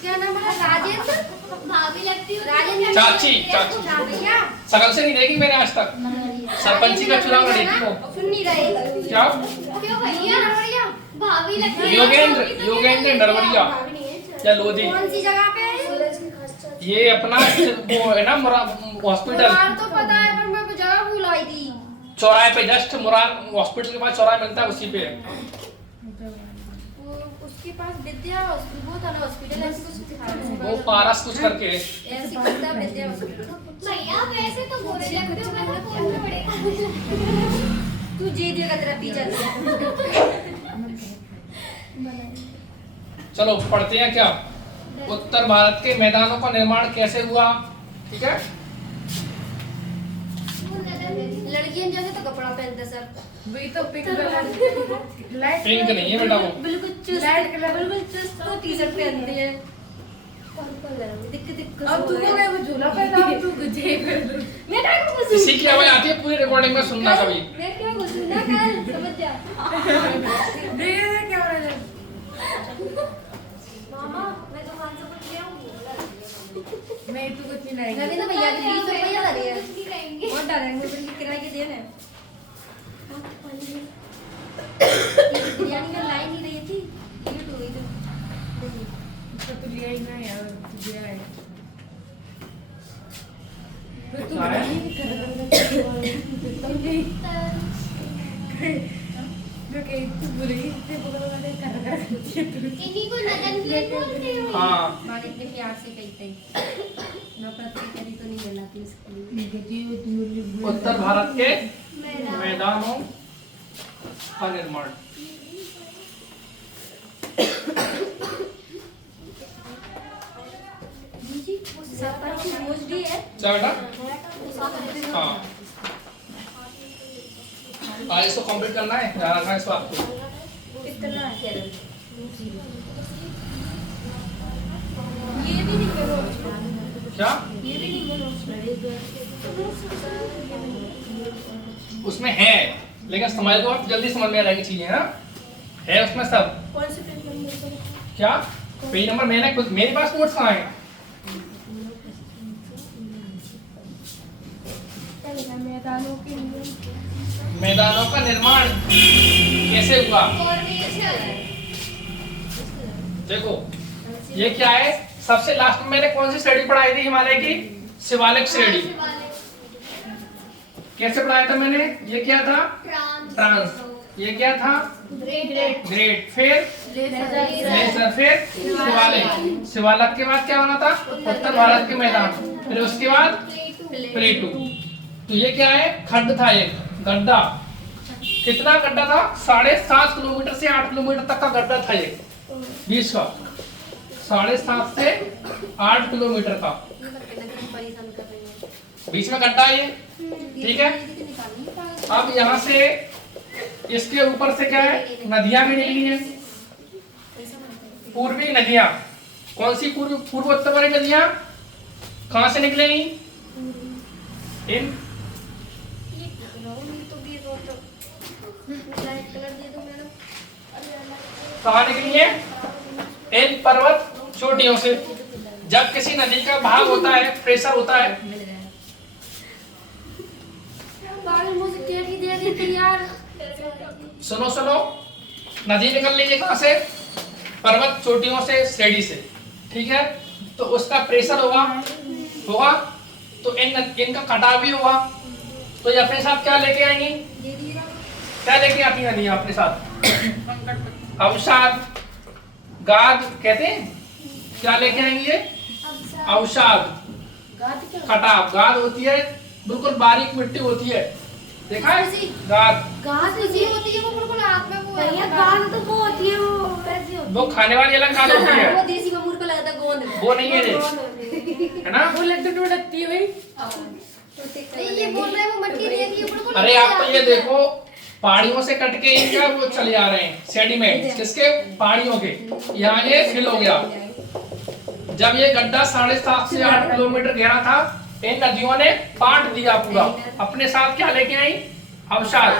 क्या नाम है, राजेंद्र, भाभी लगती है राजेंद्र, चाची भैया सकल से नहीं देखी मैंने आज तक, सरपंची का चुनाव लड़ी थी वो। सुन नहीं रहे क्या, क्यों भैया, नरवरिया भाभी लगती है, योगेंद्र नरवरिया या लोधी। कौन सी जगह पे है, ये अपना वो है ना हॉस्पिटल, मुरार तो पता है पर मैं जगह भूल आई थी। चौराहे पे, जस्ट मुरार हॉस्पिटल के पास चौराहा मिलता है, उसी पे है। वो उसके पास विद्या वो था ना हॉस्पिटल, ऐसे कुछ दिखा वो पारस कुछ करके है। ऐसे बनता है विद्या हॉस्पिटल। भैया वैसे तो बोले लगते हो, मैं तो बोलना पड़ेगा। तू जी देगा तेरा पीछा। चलो पढ़ते हैं क्या, उत्तर भारत के मैदानों का निर्माण कैसे हुआ, ठीक है। लड़कियां जैसे तो कपड़ा पहनते सर, वही तो पिंक कलर लाइट पिंक नहीं है बेटा वो। बिल्कुल चुस्त लाइट कलर। बिल्कुल चुस्त तो टी-शर्ट पहनती है। पर्पल है वो, दिक्कत अब तू को क्या वो झूला पहना तू गुजे कर दो। मैं क्या को घुसूं? इसी की आवाज आती है पूरी रिकॉर्डिंग में सुनना कभी। मैं क्यों घुसूं ना कर समझ जा। देख रहे क्या हो रहा है। मामा मैं दुकान से कुछ ले आऊं। मैं तू कुछ नहीं लाएगी। रवि तो भैया के 20 रुपया ला रही है। कुछ नहीं करेंगे। और डालेंगे फिर ये किराए के देन है। बिरयानी का लाई नहीं रही थी। ये तो गई तो। इसका तो लिया ही ना यार तुझे आए। तो तू क्या है? जो कहीं तू बुरी से बोला वाले कर इन्हीं को लगन प्लेट बोलते हो। हाँ माँ ने इतने प्यार से कही थी। नफरत की करी तो नहीं जलाती उसके लिए। उत्तर भारत के मेरा मैदानों का निर्माण। जी सफर की बोझ भी है। क्या बेटा? हाँ आज इसको कंप्लीट करना है, ध्यान रखना है इसको आपको। कितना है? ये भी नहीं करो। क्या ये भी नहीं करो। उसमें है, लेकिन समझ लो आप, जल्दी समझ में आ जाएगी चीजें। हाँ है उसमें सब। कौन से पेज नंबर पर? क्या पेज नंबर मैंने खुद, मेरे पास नोट्स कहाँ है? मैदानों के लिए मैदानों का निर्माण कैसे हुआ? फॉर्मेशन देखो ये क्या है, सबसे लास्ट में मैंने कौन सी श्रेणी पढ़ाई थी हिमालय की? शिवालिक श्रेणी। कैसे पढ़ाया था मैंने? ये क्या था? ट्रांस। ये क्या था? ग्रेट। फिर ग्लेशियर, फिर शिवालिक। शिवालिक के बाद क्या होना था? उत्तर भारत के मैदान। फिर उसके बाद प्लेटू। तो ये क्या है? खड्ड था, एक गड्ढा। कितना गड्ढा था? 7.5 किलोमीटर से 8 किलोमीटर तक का गड्ढा था ये बीच का। 7.5 से 8 किलोमीटर का परेशान कर रही है। बीच में गड्ढा है ये, ठीक है। अब यहाँ से इसके ऊपर से क्या है? नदियां भी निकली हैं, पूर्वी नदियां। कौन सी पूर्वोत्तर वाली नदियां? कहाँ से निकलेंगी? इन कहाँ निकली है? इन पर्वत चोटियों से। जब किसी नदी का भाग होता है, प्रेशर होता है, पागल मुझे टेढ़ी दे दी थी यार। सुनो सुनो, नदी निकल रही है कहाँ से? पर्वत चोटियों से, श्रेणी से, ठीक है। तो उसका प्रेशर होगा तो इनका कटाव भी होगा। तो ये अपने साथ क्या लेके आएंगी? क्या लेके आती है नदियाँ अपने साथ? अवसाद, गाद कहते हैं। क्या लेके आएंगी ये? अवसाद, कटाव। गाद होती है बिल्कुल बारीक मिट्टी होती है, देखा है? गाद। गाद ऐसी होती है वो बिल्कुल हाथ में वो है। गाद तो वो होती है वो कैसी होती वो खाने वाली अलग गाद होती है? वो है, देसी में मुझको लगता है गोंद। वो नहीं है ये, है ना? वो लड्डू टूटती है भाई। नहीं ये बोल रहे हैं वो मट्टी नहीं है ये बिल्कुल। अरे आप तो ये देखो, पहाड़ियों से कट के इनका वो चले आ रहे हैं सेडिमेंट, किसके? पहाड़ियों के। यहाँ ये फिल हो गया। जब ये गड्ढा 7.5 से 8 किलोमीटर गहरा था, इन नदियों ने पाट दिया पूरा। अपने साथ क्या लेके आई? अवसाद।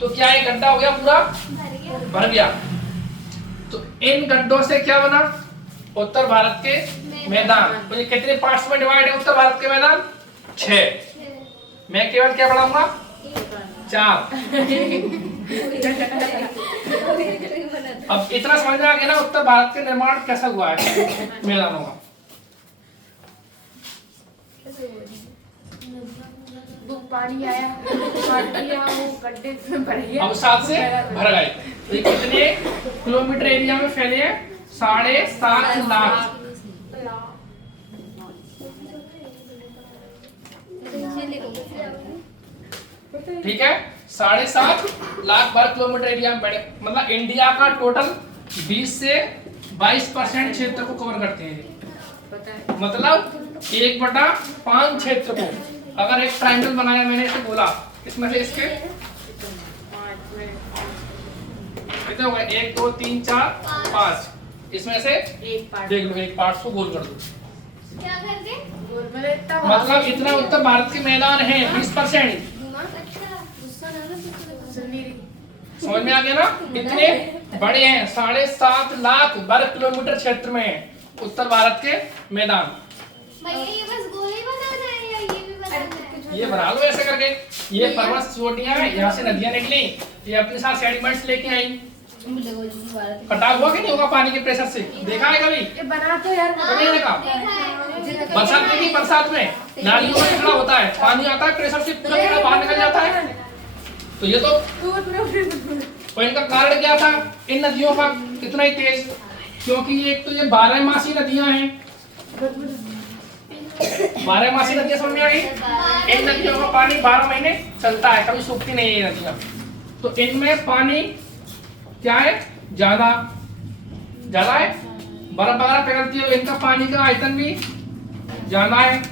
तो क्या ये गड्ढा हो गया पूरा? भर गया। तो इन गड्ढों से क्या बना? उत्तर भारत के मैदान। तो ये कितने पार्ट्स में डिवाइड है उत्तर भारत के मैदान? 6। मैं केवल क्या पढ़ाऊंगा? 4। अब इतना समझ में आ गया ना उत्तर भारत के निर्माण कैसा हुआ है मैदानों का। वो पानी आया, वो गड्ढे में भर गया। अवसाद से भर गए। तो ये कितने किलोमीटर एरिया में फैले हैं? 7.5 लाख। ठीक है, 7.5 लाख वर्ग किलोमीटर एरिया में पड़े। मतलब इंडिया का टोटल 20 से 22% क्षेत्र को कवर करते हैं। मतलब 1/5 क्षेत्र को। अगर एक ट्रायंगल बनाया मैंने, इसे बोला इसमें से इसके कितने हो गए? 1 2 3 4 5। इसमें से एक पार्ट देख लो, एक पार्ट को गोल कर दो। क्या करके? मतलब इतना उत्तर भारत के मैदान है 20%। अच्छा, गुस्सा ना लो, समझ में आ गया ना? इतने बड़े हैं, 7.5 लाख वर्ग किलोमीटर क्षेत्र में है उत्तर भारत के मैदान। भैया ये बस गोल ही बनाना है या ये भी बनाना है? ये बना लो ऐसे करके। ये पर्वत चोटियां हैं, यहाँ से नदियां निकली, ये अपने साथ सेडिमेंट्स लेके आई। कटाव हुआ कि नहीं होगा पानी के प्रेशर से? देखा है कभी? ये बना तो यार कभी नहीं देखा? देखा है। बरसात में भी, बरसात में नालियों में खड़ा होता है, पानी आता है, प्रेशर से पूरा पूरा बाहर निकल जाता है। तो ये तो और इनका कारण क्या था? इन नदियों का कितना ही तेज, क्योंकि एक तो ये 12मासी नदियां हैं। 12मासी नदियां समझ में आ गई? इन नदियों का पानी 12 महीने चलता है, कभी सूखती नहीं है ये नदियां। तो इनमें पानी क्या है? ज्यादा है, बर्फ वगैरह पिघलती है, इनका पानी का आयतन भी ज्यादा है,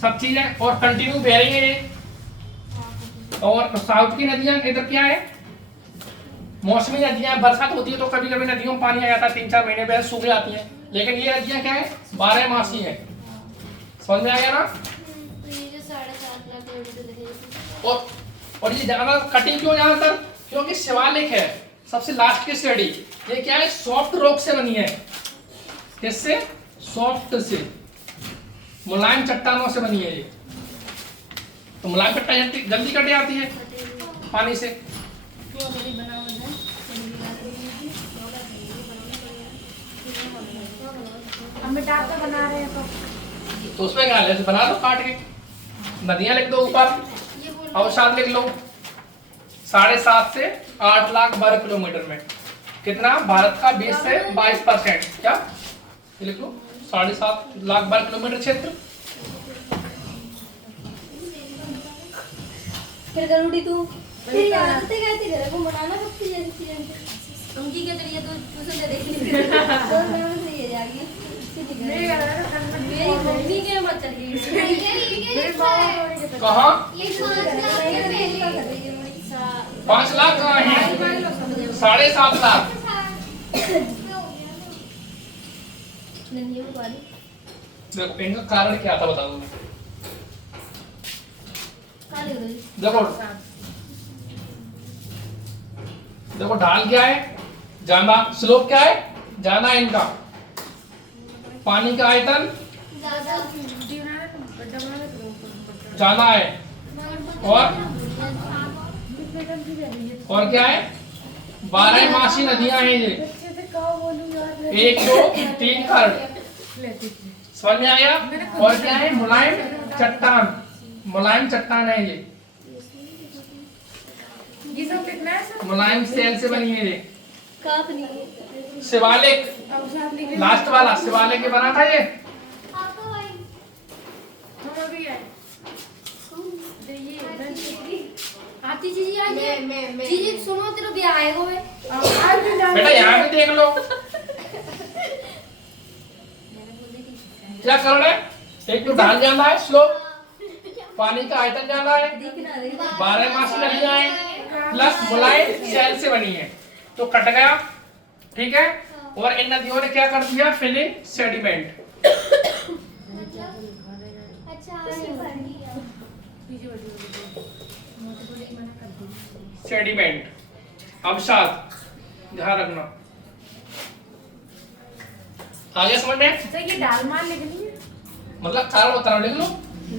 सब चीजें, और कंटिन्यू बह रही है ये। और साउथ की नदियां इधर क्या है? मौसमी नदियां, बरसात होती है तो कभी कभी नदियों में पानी आ जाता है, 3-4 महीने बाद सूख जाती हैं। लेकिन ये नदियां क्या है? 12मासी है। समझ में आ गया ना? तो ये जो 7.5 लाख किलोमीटर दिखे, और ये ज्यादा कटिंग क्यों ज्यादातर? क्योंकि शिवालिक है, सबसे लास्ट की स्टडी। ये क्या है? सॉफ्ट रॉक से बनी है। किससे? सॉफ्ट से, मुलायम चट्टानों से बनी है ये। तो मुलायम चट्टान जल्दी कट जाती है पानी से। क्यों कभी बना हुआ है? हम मिटा के बना रहे हैं तो उसमें क्या है? बना लो काट के, नदियां लिख दो ऊपर, ये बोल अवसाद लिख लो। 7.5 से 8 लाख वर्ग किलोमीटर में कितना? भारत का 20 से 22%। क्या ये लिख लो? 7.5 लाख वर्ग किलोमीटर क्षेत्र। फिर करूँगी तू, फिर आदतें कहती घर को बनाना कब की जैसी चीजें उनकी क्या चलिए तो ट्यूशन से देख लीजिए तो मैं सही है जाएगी मेरी मम्मी के मत चलिए भैया ये क्या लिखा है? कहाँ? ये 5 लाख रुपए। 5 लाख कहाँ है? 7.5 लाख। देखो इनका कारण क्या था बताओ। देखो देखो ढाल क्या है? ज्यादा। स्लोप क्या है? ज्यादा है इनका। पानी का आयतन ज्यादा है, और क्या है? 12मासी नदियां हैं ये। 1 2 3 खर्ड। समझ में आया? और क्या है? मुलायम चट्टान, मुलायम चट्टान है ये। सब कितना है सर? मुलायम सेल से बनी है ये। काफ नहीं शिवालिक, लास्ट वाला शिवालिक के बना था ये। आपका भाई हम अभी है आती चीजी आज चीजी सुनो तेरे ब्याह आएगा वे बेटा यहाँ भी देख लो क्या कर रहे हैं? एक तो ढाल ज्यादा है, स्लोप, पानी का आयतन ज्यादा है, 12मासी नदियां हैं, प्लस मुलायम सेल से बनी है, तो कट गया। ठीक है? और इन नदियों ने क्या कर दिया? Filling sediment. अच्छा ये पढ़ लिया। सेडिमेंट, अवसाद, ध्यान रखना। आगे समझ में? सर ये दाल मान लिखनी है। मतलब कारण बता रहा हूं, लिख लो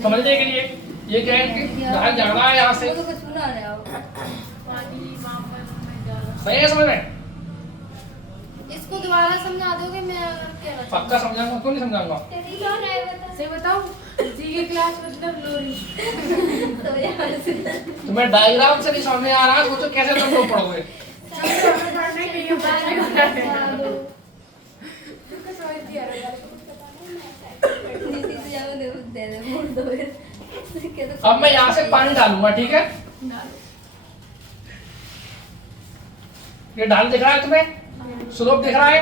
समझने के लिए। ये क्या है कि ढाल ज्यादा है यहाँ से, तो कुछ सुना रहे हो पानी वहाँ पर सही है? समझ में? इसको दोबारा समझा दोगे मैं क्या पक्का समझाऊंगा, क्यों नहीं समझाऊंगा? तेरी क्या राय बता? सही बताओ जी की क्लास मतलब लोरी तो यार से तुम्हें डायग्राम से नहीं समझ में आ रहा, सोचो कैसे तुम लोग पढ़ोगे। पढ़ने के लिए बात नहीं हो रहा है। नीति से जाओ दे दे मोड़ दो फिर अब मैं यहाँ से पानी डालूंगा, ठीक है? ये ढाल दिख रहा है तुम्हें? स्लोप दिख रहा है?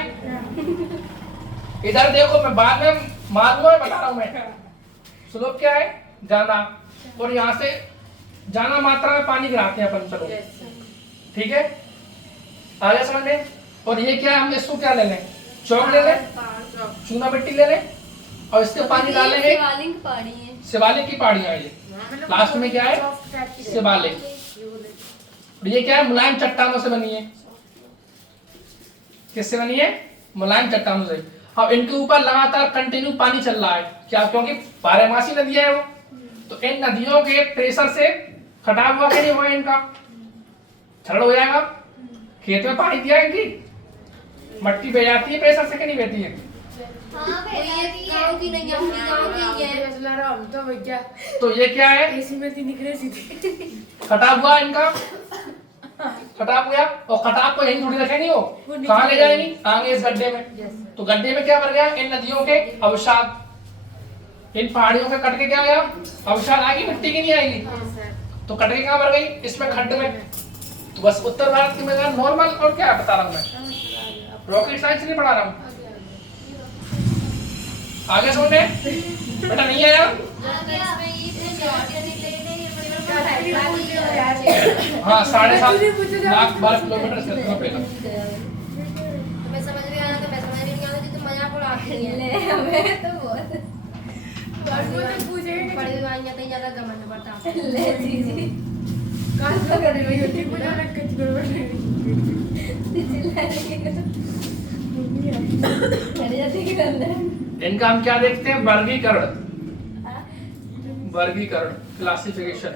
इधर देखो, मैं बाद में मारूंगा, बता रहा हूं मैं। स्लोप क्या है? ज्यादा, और यहाँ से ज्यादा मात्रा में पानी गिराते हैं अपन। चलो ठीक है? आ गया समझ में? और ये क्या है, हम इसको क्या ले लें, चौक ले लें, चूना मिट्टी ले लें और इसके पानी डालेंगे। शिवालिक पहाड़ी है। शिवालिक की पहाड़ियां ये लास्ट में क्या है, शिवालिक। और ये क्या है, मुलायम चट्टानों से बनी है। किससे बनी है, मुलायम चट्टानों से। अब इनके ऊपर लगातार कंटिन्यू पानी चल रहा है, क्या, क्योंकि बारहमासी नदियां है वो, तो इन नदियों के प्रेशर से खटाव हुआ, नहीं हुआ इनका छड़ हो जाएगा। खेत में पानी दिया इनकी मट्टी बह जाती है प्रेशर से कि नहीं बहती है? हाँ और ये बेटा गाँव की नहीं, अपनी गाँव की है। हम तो भैया तो ये क्या है, एसी में थी निकले सीधे। खटाव हुआ इनका, खटाव हुआ। और खटाव को यहीं थोड़ी रखेंगे, वो कहाँ ले जाएंगी, आगे इस गड्ढे में। तो गड्ढे में क्या भर गया, इन नदियों के अवसाद, इन पहाड़ियों के कट के क्या गया, अवसाद आएगी, मिट्टी की नहीं आएगी। तो कट के कहाँ भर गई, इसमें खड्ड में। तो बस उत्तर भारत की में नॉर्मल, और क्या बता रहा हूँ मैं, रॉकेट साइंस नहीं पढ़ा रहा हूँ। आगे सुनने बेटा नहीं आया। हाँ 7.5 लाख 12 किलोमीटर से पहले। मैं समझ में आया तो मैं समझ में नहीं आया, तो मजाक उड़ाती है। ले हमें तो बहुत बड़ी बीमारियां तो ज्यादा गमन बढ़ता ले जी काश तो कर रही होती कुछ अलग कुछ इनका हम क्या देखते हैं, वर्गीकरण, वर्गीकरण, क्लासिफिकेशन,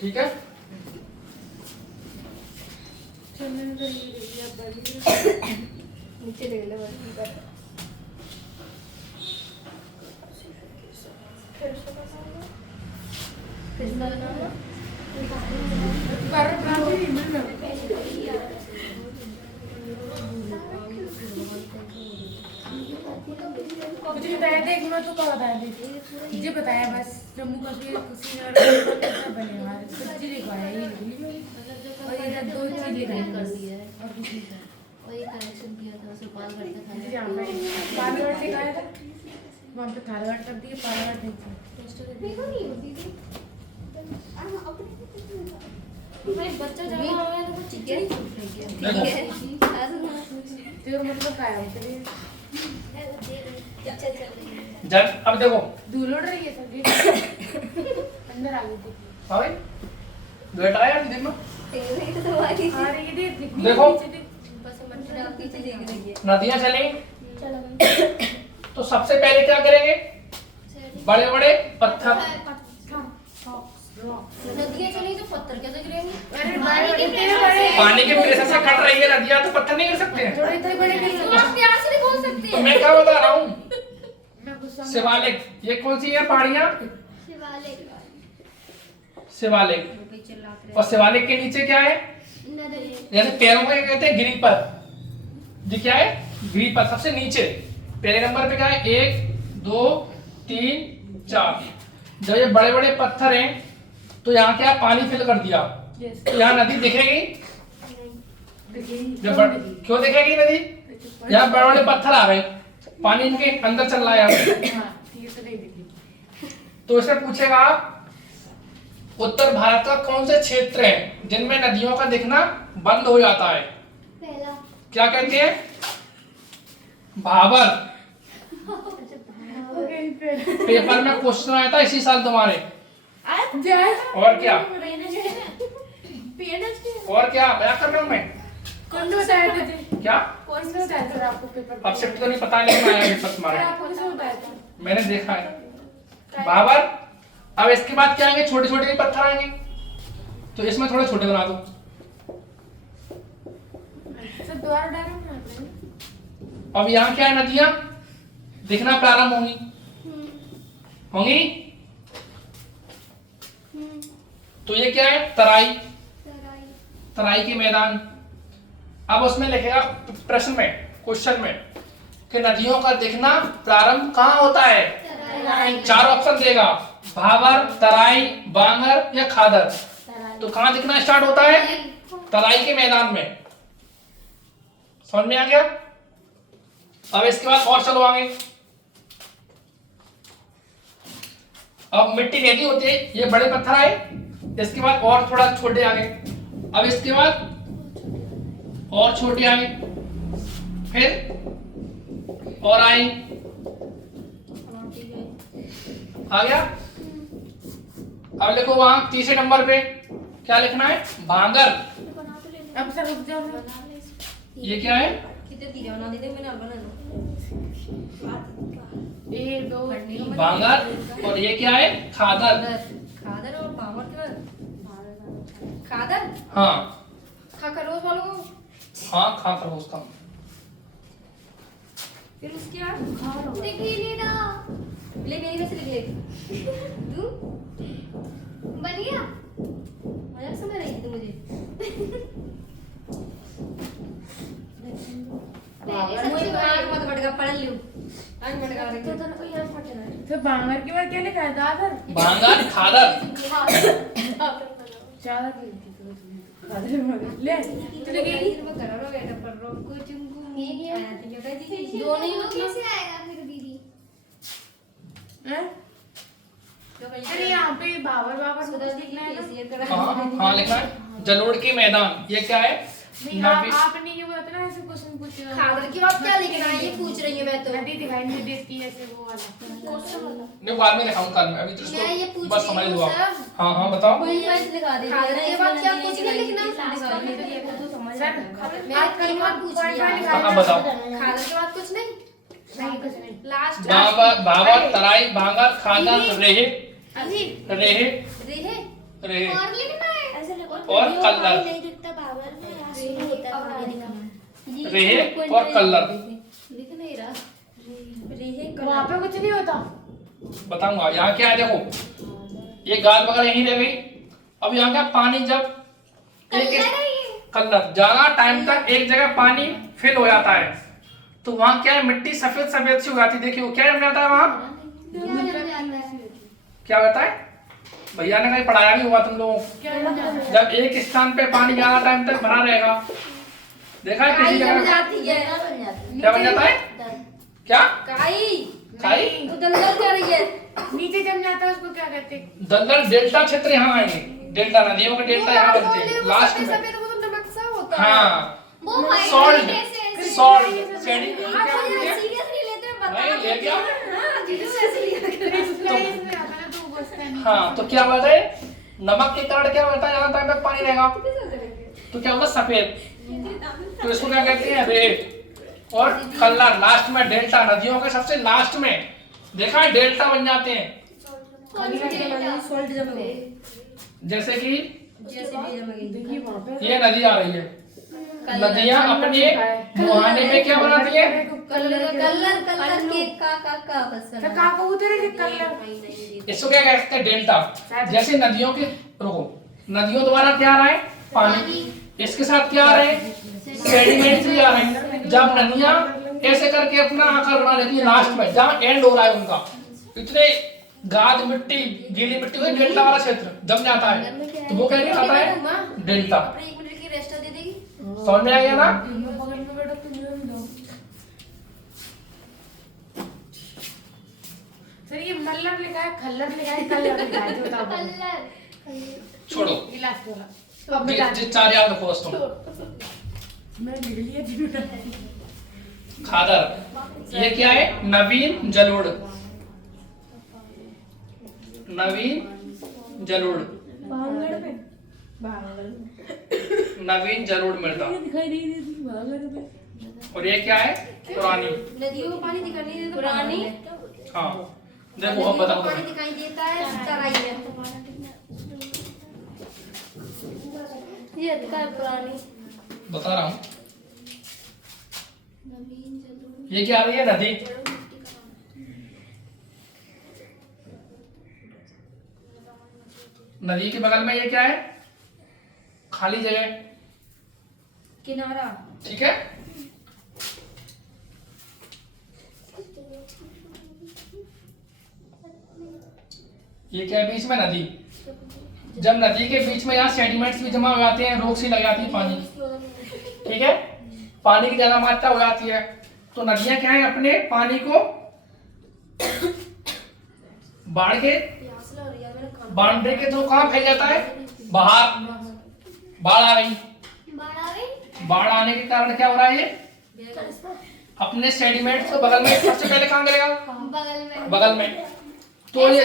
ठीक है। नीचे ले लो मुझे बताया था, एक मैं तो क्या बताया था, मुझे बताया बस जम्मू कश्मीर कुछ बने हमारे सब्जी लिखवाया ये और इधर 2 चीज लिखाई कर दिया है और कुछ नहीं था। और ये करेक्शन किया था उसे पालघर का मुझे यहाँ पे पालघर लिखाया था, वहाँ पे थालघाट कर दिए, पालघाट नहीं था। देखो नहीं होती थी भाई बच्चा जब आया तो कुछ चिकन ठीक है तो मतलब क्या है चलिए जब अब देखो धूल उड़ रही है सब्जी अंदर आ गई थी। हाँ भाई बेटा आया दिन में आ रही थी देखो। बस मट्टी डाल पीछे देख रही है। नदियां चलेंगी तो सबसे पहले क्या करेंगे, बड़े बड़े पत्थर, नदियाँ चलेंगी तो पत्थर कैसे गिरेंगे? पानी के प्रेशर से कट रही है नदियां, तो पत्थर नहीं गिर सकते हैं। थोड़े थे बड़े तो आप प्यार से नहीं बोल सकते तो मैं क्या बता रहा हूँ, मैं गुस्सा में शिवालिक, ये कौन सी है पहाड़ियां, शिवालिक शिवालिक। और शिवालिक के नीचे क्या है, नदी जैसे पैरों को क्या कहते हैं, गिरिपथ। ये क्या है, गिरिपथ सबसे नीचे। पहले नंबर पे क्या है, 1 2 3 4। जब ये बड़े बड़े पत्थर हैं तो यहाँ क्या पानी फिल कर दिया, तो यहाँ नदी दिखेगी, क्यों दिखेगी नदी, यहाँ बड़े बड़े पत्थर आ गए, पानी इनके अंदर चल रहा है। तो इसे पूछेगा आप, उत्तर भारत का कौन से क्षेत्र है जिनमें नदियों का दिखना बंद हो जाता है, पहला क्या कहते हैं, भाबर। पेपर में क्वेश्चन आया था इसी साल तुम्हारे। और क्या, और क्या बयां कर रहा हूं मैं, कौन बताया था क्या कौन सा बताया था आपको पेपर अब शिफ्ट तो नहीं पता, लेकिन आया पेपर तुम्हारे, आपको किसने बताया था? मैंने देखा है भाबर। अब इसके बाद क्या आएंगे, छोटे छोटे पत्थर आएंगे, तो इसमें थोड़े छोटे बना दो। सब दोबारा डालो ना। अब यहाँ क्या है, नदियां दिखना प्रारंभ होंगी, होंगी। तो ये क्या है, तराई, तराई के मैदान। अब उसमें लिखेगा प्रश्न में, क्वेश्चन में, कि नदियों का दिखना प्रारंभ कहाँ होता है, 4 ऑप्शन देगा, भाबर, तराई, बांगर या खादर। तो कहाँ दिखना स्टार्ट होता है, तराई के मैदान में। समझ में आ गया। अब इसके बाद और चलो आगे। अब मिट्टी रेडी होती है, ये बड़े पत्थर आए, इसके बाद और थोड़ा छोटे आ गए। अब इसके बाद और छोटी आई, फिर और आई, आ गया। अब लिखो वहां तीसरे नंबर पे क्या लिखना है, भांगर। अब सर रुक जाओ। ये क्या है, कितने तीर बना देते मैंने बना लो। 1 2 3 भांगर। और ये क्या है, खादर। खादर और पावर क्या? खादर हाँ खाकरोज वालों को। हाँ, खा खरगोश का। फिर उसके बाद लिख ही नहीं रहा। ले मेरी कैसे लिख ले तू बन गया। मजाक समझ रही थी तू मुझे। पहले मुझे सबसे तो आग बड़ी मत बढ़गा पढ़ लियो आग बढ़गा रही तो दोनों को यहाँ फटना है। तो बांगर के बाद क्या लिखा है, दादर? भांगर खादर। चादर की ले तो लिखेगी। वो करो रो बेटा पर रो कुछ उनको ये क्या? आया थी क्या दीदी दोनों ही कैसे आएगा फिर दीदी? हैं? अरे यहाँ पे बाबर सुधा कुछ लिखना है ना? शेयर करा हाँ हाँ लिखना है, जलोड़ के मैदान। ये क्या है, नहीं, नबी। आपने ये बोला था ना ऐसे क्वेश्चन पूछ। खादर की बात क्या लिखना है ये पूछ रही हूँ मैं तो नदी दिखाई नहीं देती ऐसे वो वाला। नहीं, बाद में लिखाऊं कल में, अभी तो मैं ये इसको पूछ बस रही समझ हूँ लो आप। सर। हाँ हाँ बताओ। कोई बात लिखा दे खादर के बाद क्या कुछ नहीं लिखना सर मैं कलमा पूछ लिया हाँ बताओ। खादर के बाद कुछ नहीं नहीं कुछ नहीं। लास्ट बाबर, बाबर, तराई, भांगर, खादर, रेहे, अभी रेहे, रेहे रेहे और लिखना है। ऐसे लिखो और कल्लर। नहीं दिखता बाबर में यहाँ शुरू होता है पानी दिखना। रेहे और कल्लर। लिख नहीं रहा रेहे वहाँ पे कुछ नहीं होता। बताऊंगा। यहाँ क्या है देखो, ये गाल बगल यहीं रह गई। अब यहाँ क्या, पानी जब एक कलर ज्यादा टाइम तक एक जगह पानी फिल हो जाता है तो वहाँ क्या है, मिट्टी सफेद सफेद सी हो जाती है। देखिए वो क्या बन जाता है वहाँ, क्या होता है, भैया ने कहीं पढ़ाया भी हुआ तुम लोगों को। जब एक स्थान पे पानी ज्यादा टाइम तक भरा रहेगा, देखा है किसी काई जम जगह जाती है क्या बन जाता है, क्या काई खाई, वो दलदल क्या रही है नीचे जम जाता है उसको क्या कहते हैं? दलदल। डेल्टा क्षेत्र यहाँ आएंगे, डेल्टा नदियों के डेल्टा यहाँ बनते हैं लास्ट में। सफेद वो तो नमक सा होता है हाँ वो व्हाइट सॉल्ट, कैसे? सॉल्ट सेडिंग क्या अच्छा होती यार है? सीरियस नहीं लेते हैं बता नहीं ले गया। हां जीजू ऐसे लिया इसमें आता है तो वो बसता है। हाँ तो क्या होता है, नमक के कारण क्या होता है, ज्यादा टाइम तक पानी रहेगा तो क्या होगा, सफेद। तो इसको क्या कहते हैं, रेत। और कल्लर लास्ट में, डेल्टा नदियों के सबसे लास्ट में देखा है डेल्टा बन जाते हैं। कौन सी डेल्टा? सॉल्ट जम गए जैसे कि जैसे भी जम गई देखिए वहाँ पे ये नदी आ रही है, नदियां अपने मुहाने में क्या बनाती है, कलर कलर कलर के का बस तो का कबूतर है कलर। इसको क्या कहते हैं, डेल्टा। जैसे नदियों के, रुको, नदियों द्वारा क्या आ रहा है, पानी, इसके साथ क्या आ रहे हैं, सेडिमेंट्स भी आ रहे हैं। जब नदियां ऐसे करके अपना आकार बना लेती है लास्ट में जहाँ एंड हो रहा है उनका, इतने गाद मिट्टी गीली मिट्टी हुई डेल्टा वाला क्षेत्र जम जाता है तो वो क्या कहलाता है, डेल्टा। अपने 1 मिनट की रेस्ट दे देगी समझ में आ गया ना। बगल में बैठो तुम दो। सर ये मल्लर लिखा है, खल्लर लिखा है, कल्लर लिखा है, जो था वो। कलर। छोड़ो, ये लास्ट वाला। अब बता जिस चार याद रखो बस तुम। मैं लिख लिया जीरो। खादर, ये क्या है, नवीन जलोढ़, नवीन जलोढ़, बांगड़ में नवीन जलोढ़ मृदा। दिखाई नहीं देती बांगड़ में। और ये क्या है, पुरानी। नदियों में पानी दिखाई नहीं देता पुरानी हाँ देखो अब बताओ पानी दिखाई देता है तराई है ये है पुरानी बता रहा हूँ। ये क्या आ रही है, नदी। नदी के बगल में ये क्या है, खाली जगह, किनारा ठीक है। ये क्या है, बीच में नदी। जब नदी के बीच में यहाँ सेडिमेंट्स भी जमा हो जाते हैं, रोक सी लग जाती है पानी, ठीक है, पानी की ज्यादा मात्रा हो जाती है तो नदियां क्या है, अपने पानी को बाढ़ के बाउंड्री के थ्रू कहाँ फैल जाता है, बाहर। बाढ़ आ गई, बाढ़ आ गई। बाढ़ आने के कारण क्या हो रहा है ये अपने सेडिमेंट्स को बगल में सबसे पहले कहाँ करेगा, बगल में। तो ये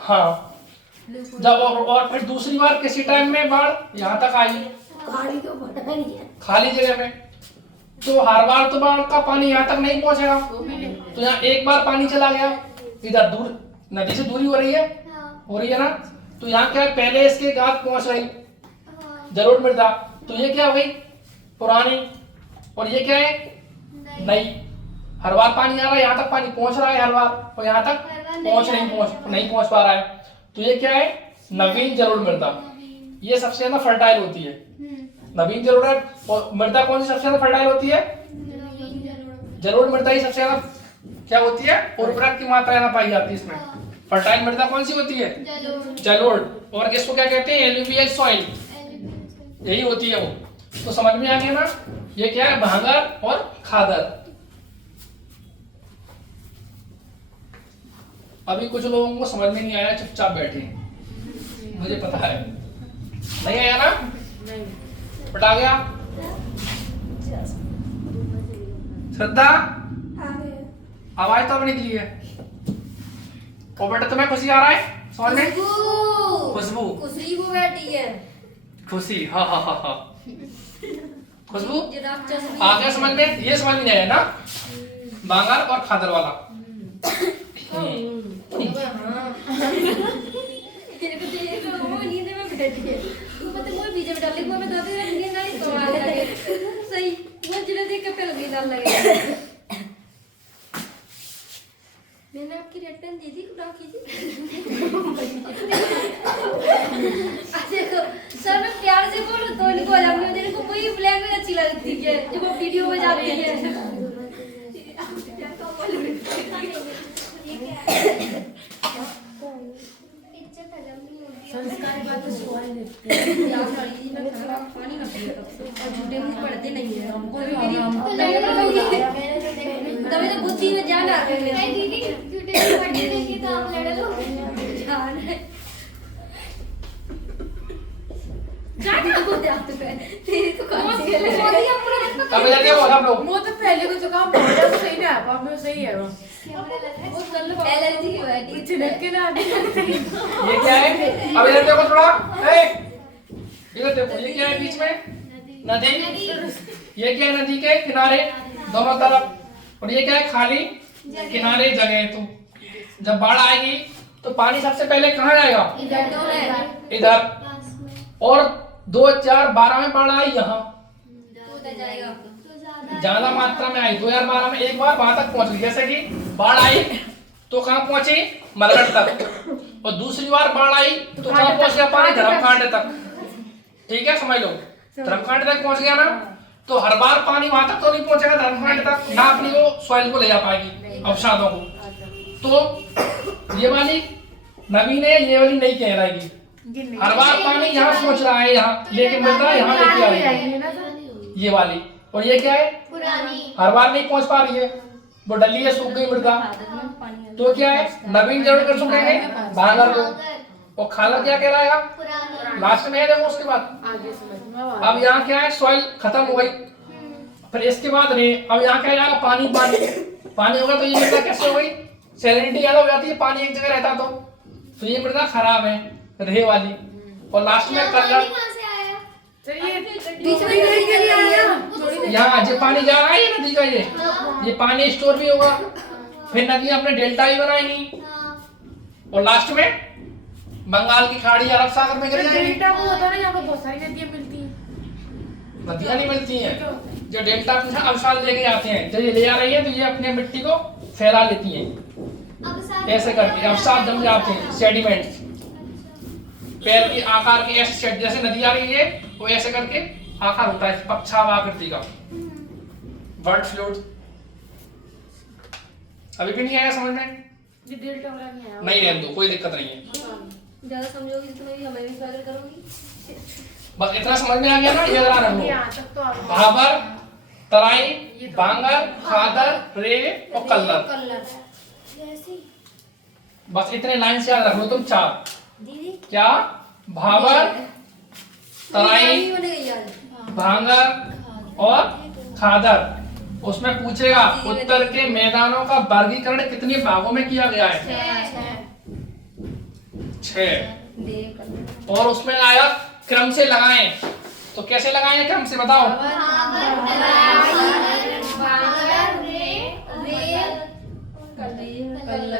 हाँ जब और फिर दूसरी बार किसी टाइम में बाढ़ यहाँ तक आई खाली जगह में, तो हर बार तो बाढ़ का पानी यहाँ तक नहीं पहुंचेगा। तो यहाँ एक बार पानी चला गया, इधर दूर नदी से दूरी हो रही है ना, तो यहाँ क्या है पहले इसके गाद पहुंच गई जरूर मृदा, तो ये क्या हो गई पुरानी, और ये क्या है नई। हर बार पानी आ रहा है, यहाँ तक पानी पहुंच रहा है हर बार, और यहाँ तक नहीं पहुंच पा रहा है, तो ये क्या है नवीन जलोढ़ मृदा। ये सबसे ज्यादा फर्टाइल होती है नवीन जलोढ़ मृदा। कौन सी सबसे ज्यादा फर्टाइल होती है, जलोढ़ मृदा ही सबसे ज्यादा क्या होती है, उर्वरक की मात्रा ज्यादा पाई जाती है इसमें। फर्टाइल मृदा कौन सी होती है, जलोढ़, और किसको क्या कहते हैं एलुवियल सॉइल, यही होती है वो। तो समझ में आ गया ना, ये क्या है भांगर और खादर। अभी कुछ लोगों को समझ में नहीं आया, चुपचाप बैठे, मुझे पता है नहीं आया ना, पटा गया। श्रद्धा आवाज तो अब निकली है, और बेटा तुम्हें खुशी आ रहा है समझ में, खुशबू खुशी वो बैठी है, खुशी हाँ हाँ हाँ हाँ खुशबू आ गया समझ में। ये समझ में आया ना बांगर और खादर वाला। तेरे को देख रहा हूँ नींद में बैठी है, तू मतलब वो बीजे में डाल ले, वो बता दे नींद ना इसको आ लगे सही, वो जिन्हें देख के पहले नहीं डाल लगे। मैंने आपकी रेड पेन दे दी, उड़ा कीजिए। देखो सर मैं प्यार से बोलूं तो इनको अलग में देखो कोई लैंग्वेज अच्छी लगती है जो वो वीडियो में जाती है। संस्कार बात तो सवाल लेते हैं यार साड़ी में खाना पानी ना पिए तब से, और झूठे मुंह पढ़ते नहीं है हमको भी मेरी तभी तो बुद्धि में जान आ रही है। दीदी झूठे पढ़ने देंगे तो आप लड़ लो। जान है जान को याद है तेरी तो कौन सी है अब जाते हो सब लोग। वो तो पहले को जुकाम पड़ा तो सही ना आप में सही है वो वो कर लो एलर्जी की बैठी छिड़क के ना ये क्या है, अब इधर देखो थोड़ा, इधर देखो ये क्या है बीच में नदी, ये क्या है नदी के किनारे दोनों तरफ, और ये क्या है खाली किनारे जगह है। तो जब बाढ़ आएगी तो पानी सबसे पहले कहाँ जाएगा, इधर, और 2012 में बाढ़ आई यहाँ ज्यादा मात्रा में आई, 2012 में एक बार वहां तक पहुंच गई, जैसे कि बाढ़ आई तो कहाँ पहुंची मलगढ़ तक, और दूसरी बार बाढ़ आई तो कहाँ पहुंच गया पानी धर्मकांड तक। ठीक है समझ लो, धर्मकांड तक पहुंच गया ना, तो हर बार पानी वहां तक तो नहीं पहुंचेगा धर्मकांड तक ना, अपनी वो सॉइल को ले जा पाएगी अवसादों को। तो ये वाली नवीन है, ये वाली नहीं कह रहेगी, हर बार पानी यहाँ पहुंच रहा है यहाँ, लेकिन मृदा यहाँ लेके आएगी ये वाली। और ये क्या है पुरानी, हर बार नहीं पहुंच पा रही है, वो डली है सूख गई मृदा, तो क्या है नवीन जरूर कर सूखेंगे भांगर को, और खादर क्या कह रहा है पुरानी, लास्ट में है देखो उसके बाद। आगे समझ में आ रहा अब यहाँ क्या है सॉइल खत्म हो गई, फिर इसके बाद नहीं, अब यहाँ क्या आएगा पानी, पानी होगा तो ये मृदा कैसे हो गई, सैलिनिटी ज्यादा हो जाती है, पानी एक जगह रहता तो ये मृदा खराब है रहे वाली। और लास्ट में कलर कहाँ से आया? चलिए बीच में नहीं के लिए आया यहाँ जो पानी जा रहा है ये नदी का, ये पानी स्टोर भी होगा, फिर नदी अपने डेल्टा भी बनाएंगी, और लास्ट में बंगाल की खाड़ी अरब सागर में गिर जाएगी। डेल्टा वो होता है ना, यहाँ पर बहुत सारी नदियाँ मिलती हैं, नदियाँ नहीं मिलती हैं, जो डेल्टा अपने अवसाद लेके आते हैं, जो ये ले आ रही है तो ये अपने मिट्टी को फैला लेती हैं, अब साथ ऐसे करके अवसाद जम जाते हैं, सेडिमेंट्स पैर की आकार के ऐसे जैसे नदी आ रही है वो ऐसे करके आकार होता है पक्षाव आकृति का, बर्ड फ्लूइड। अभी भी नहीं आया समझ में, ये डेल्टा वाला नहीं आया नहीं रहने दो कोई दिक्कत नहीं है, ज्यादा समझोगी तो मैं भी हमें भी स्वागत करूंगी। बस इतना समझ में आ गया ना, ये जरा रख लो। यहाँ तक तो आप भाबर, तराई, बांगर, खादर, रे और कल्लर, बस इतने लाइन से याद रख लो तुम चार। दीदी क्या भाबर, तराई, बनेगा यार भांगर, और खादर। उसमें पूछेगा उत्तर के मैदानों का वर्गीकरण कितने भागों में किया गया है? 6। और उसमें आया क्रम से लगाएं, तो कैसे लगाएं क्रम से बताओ?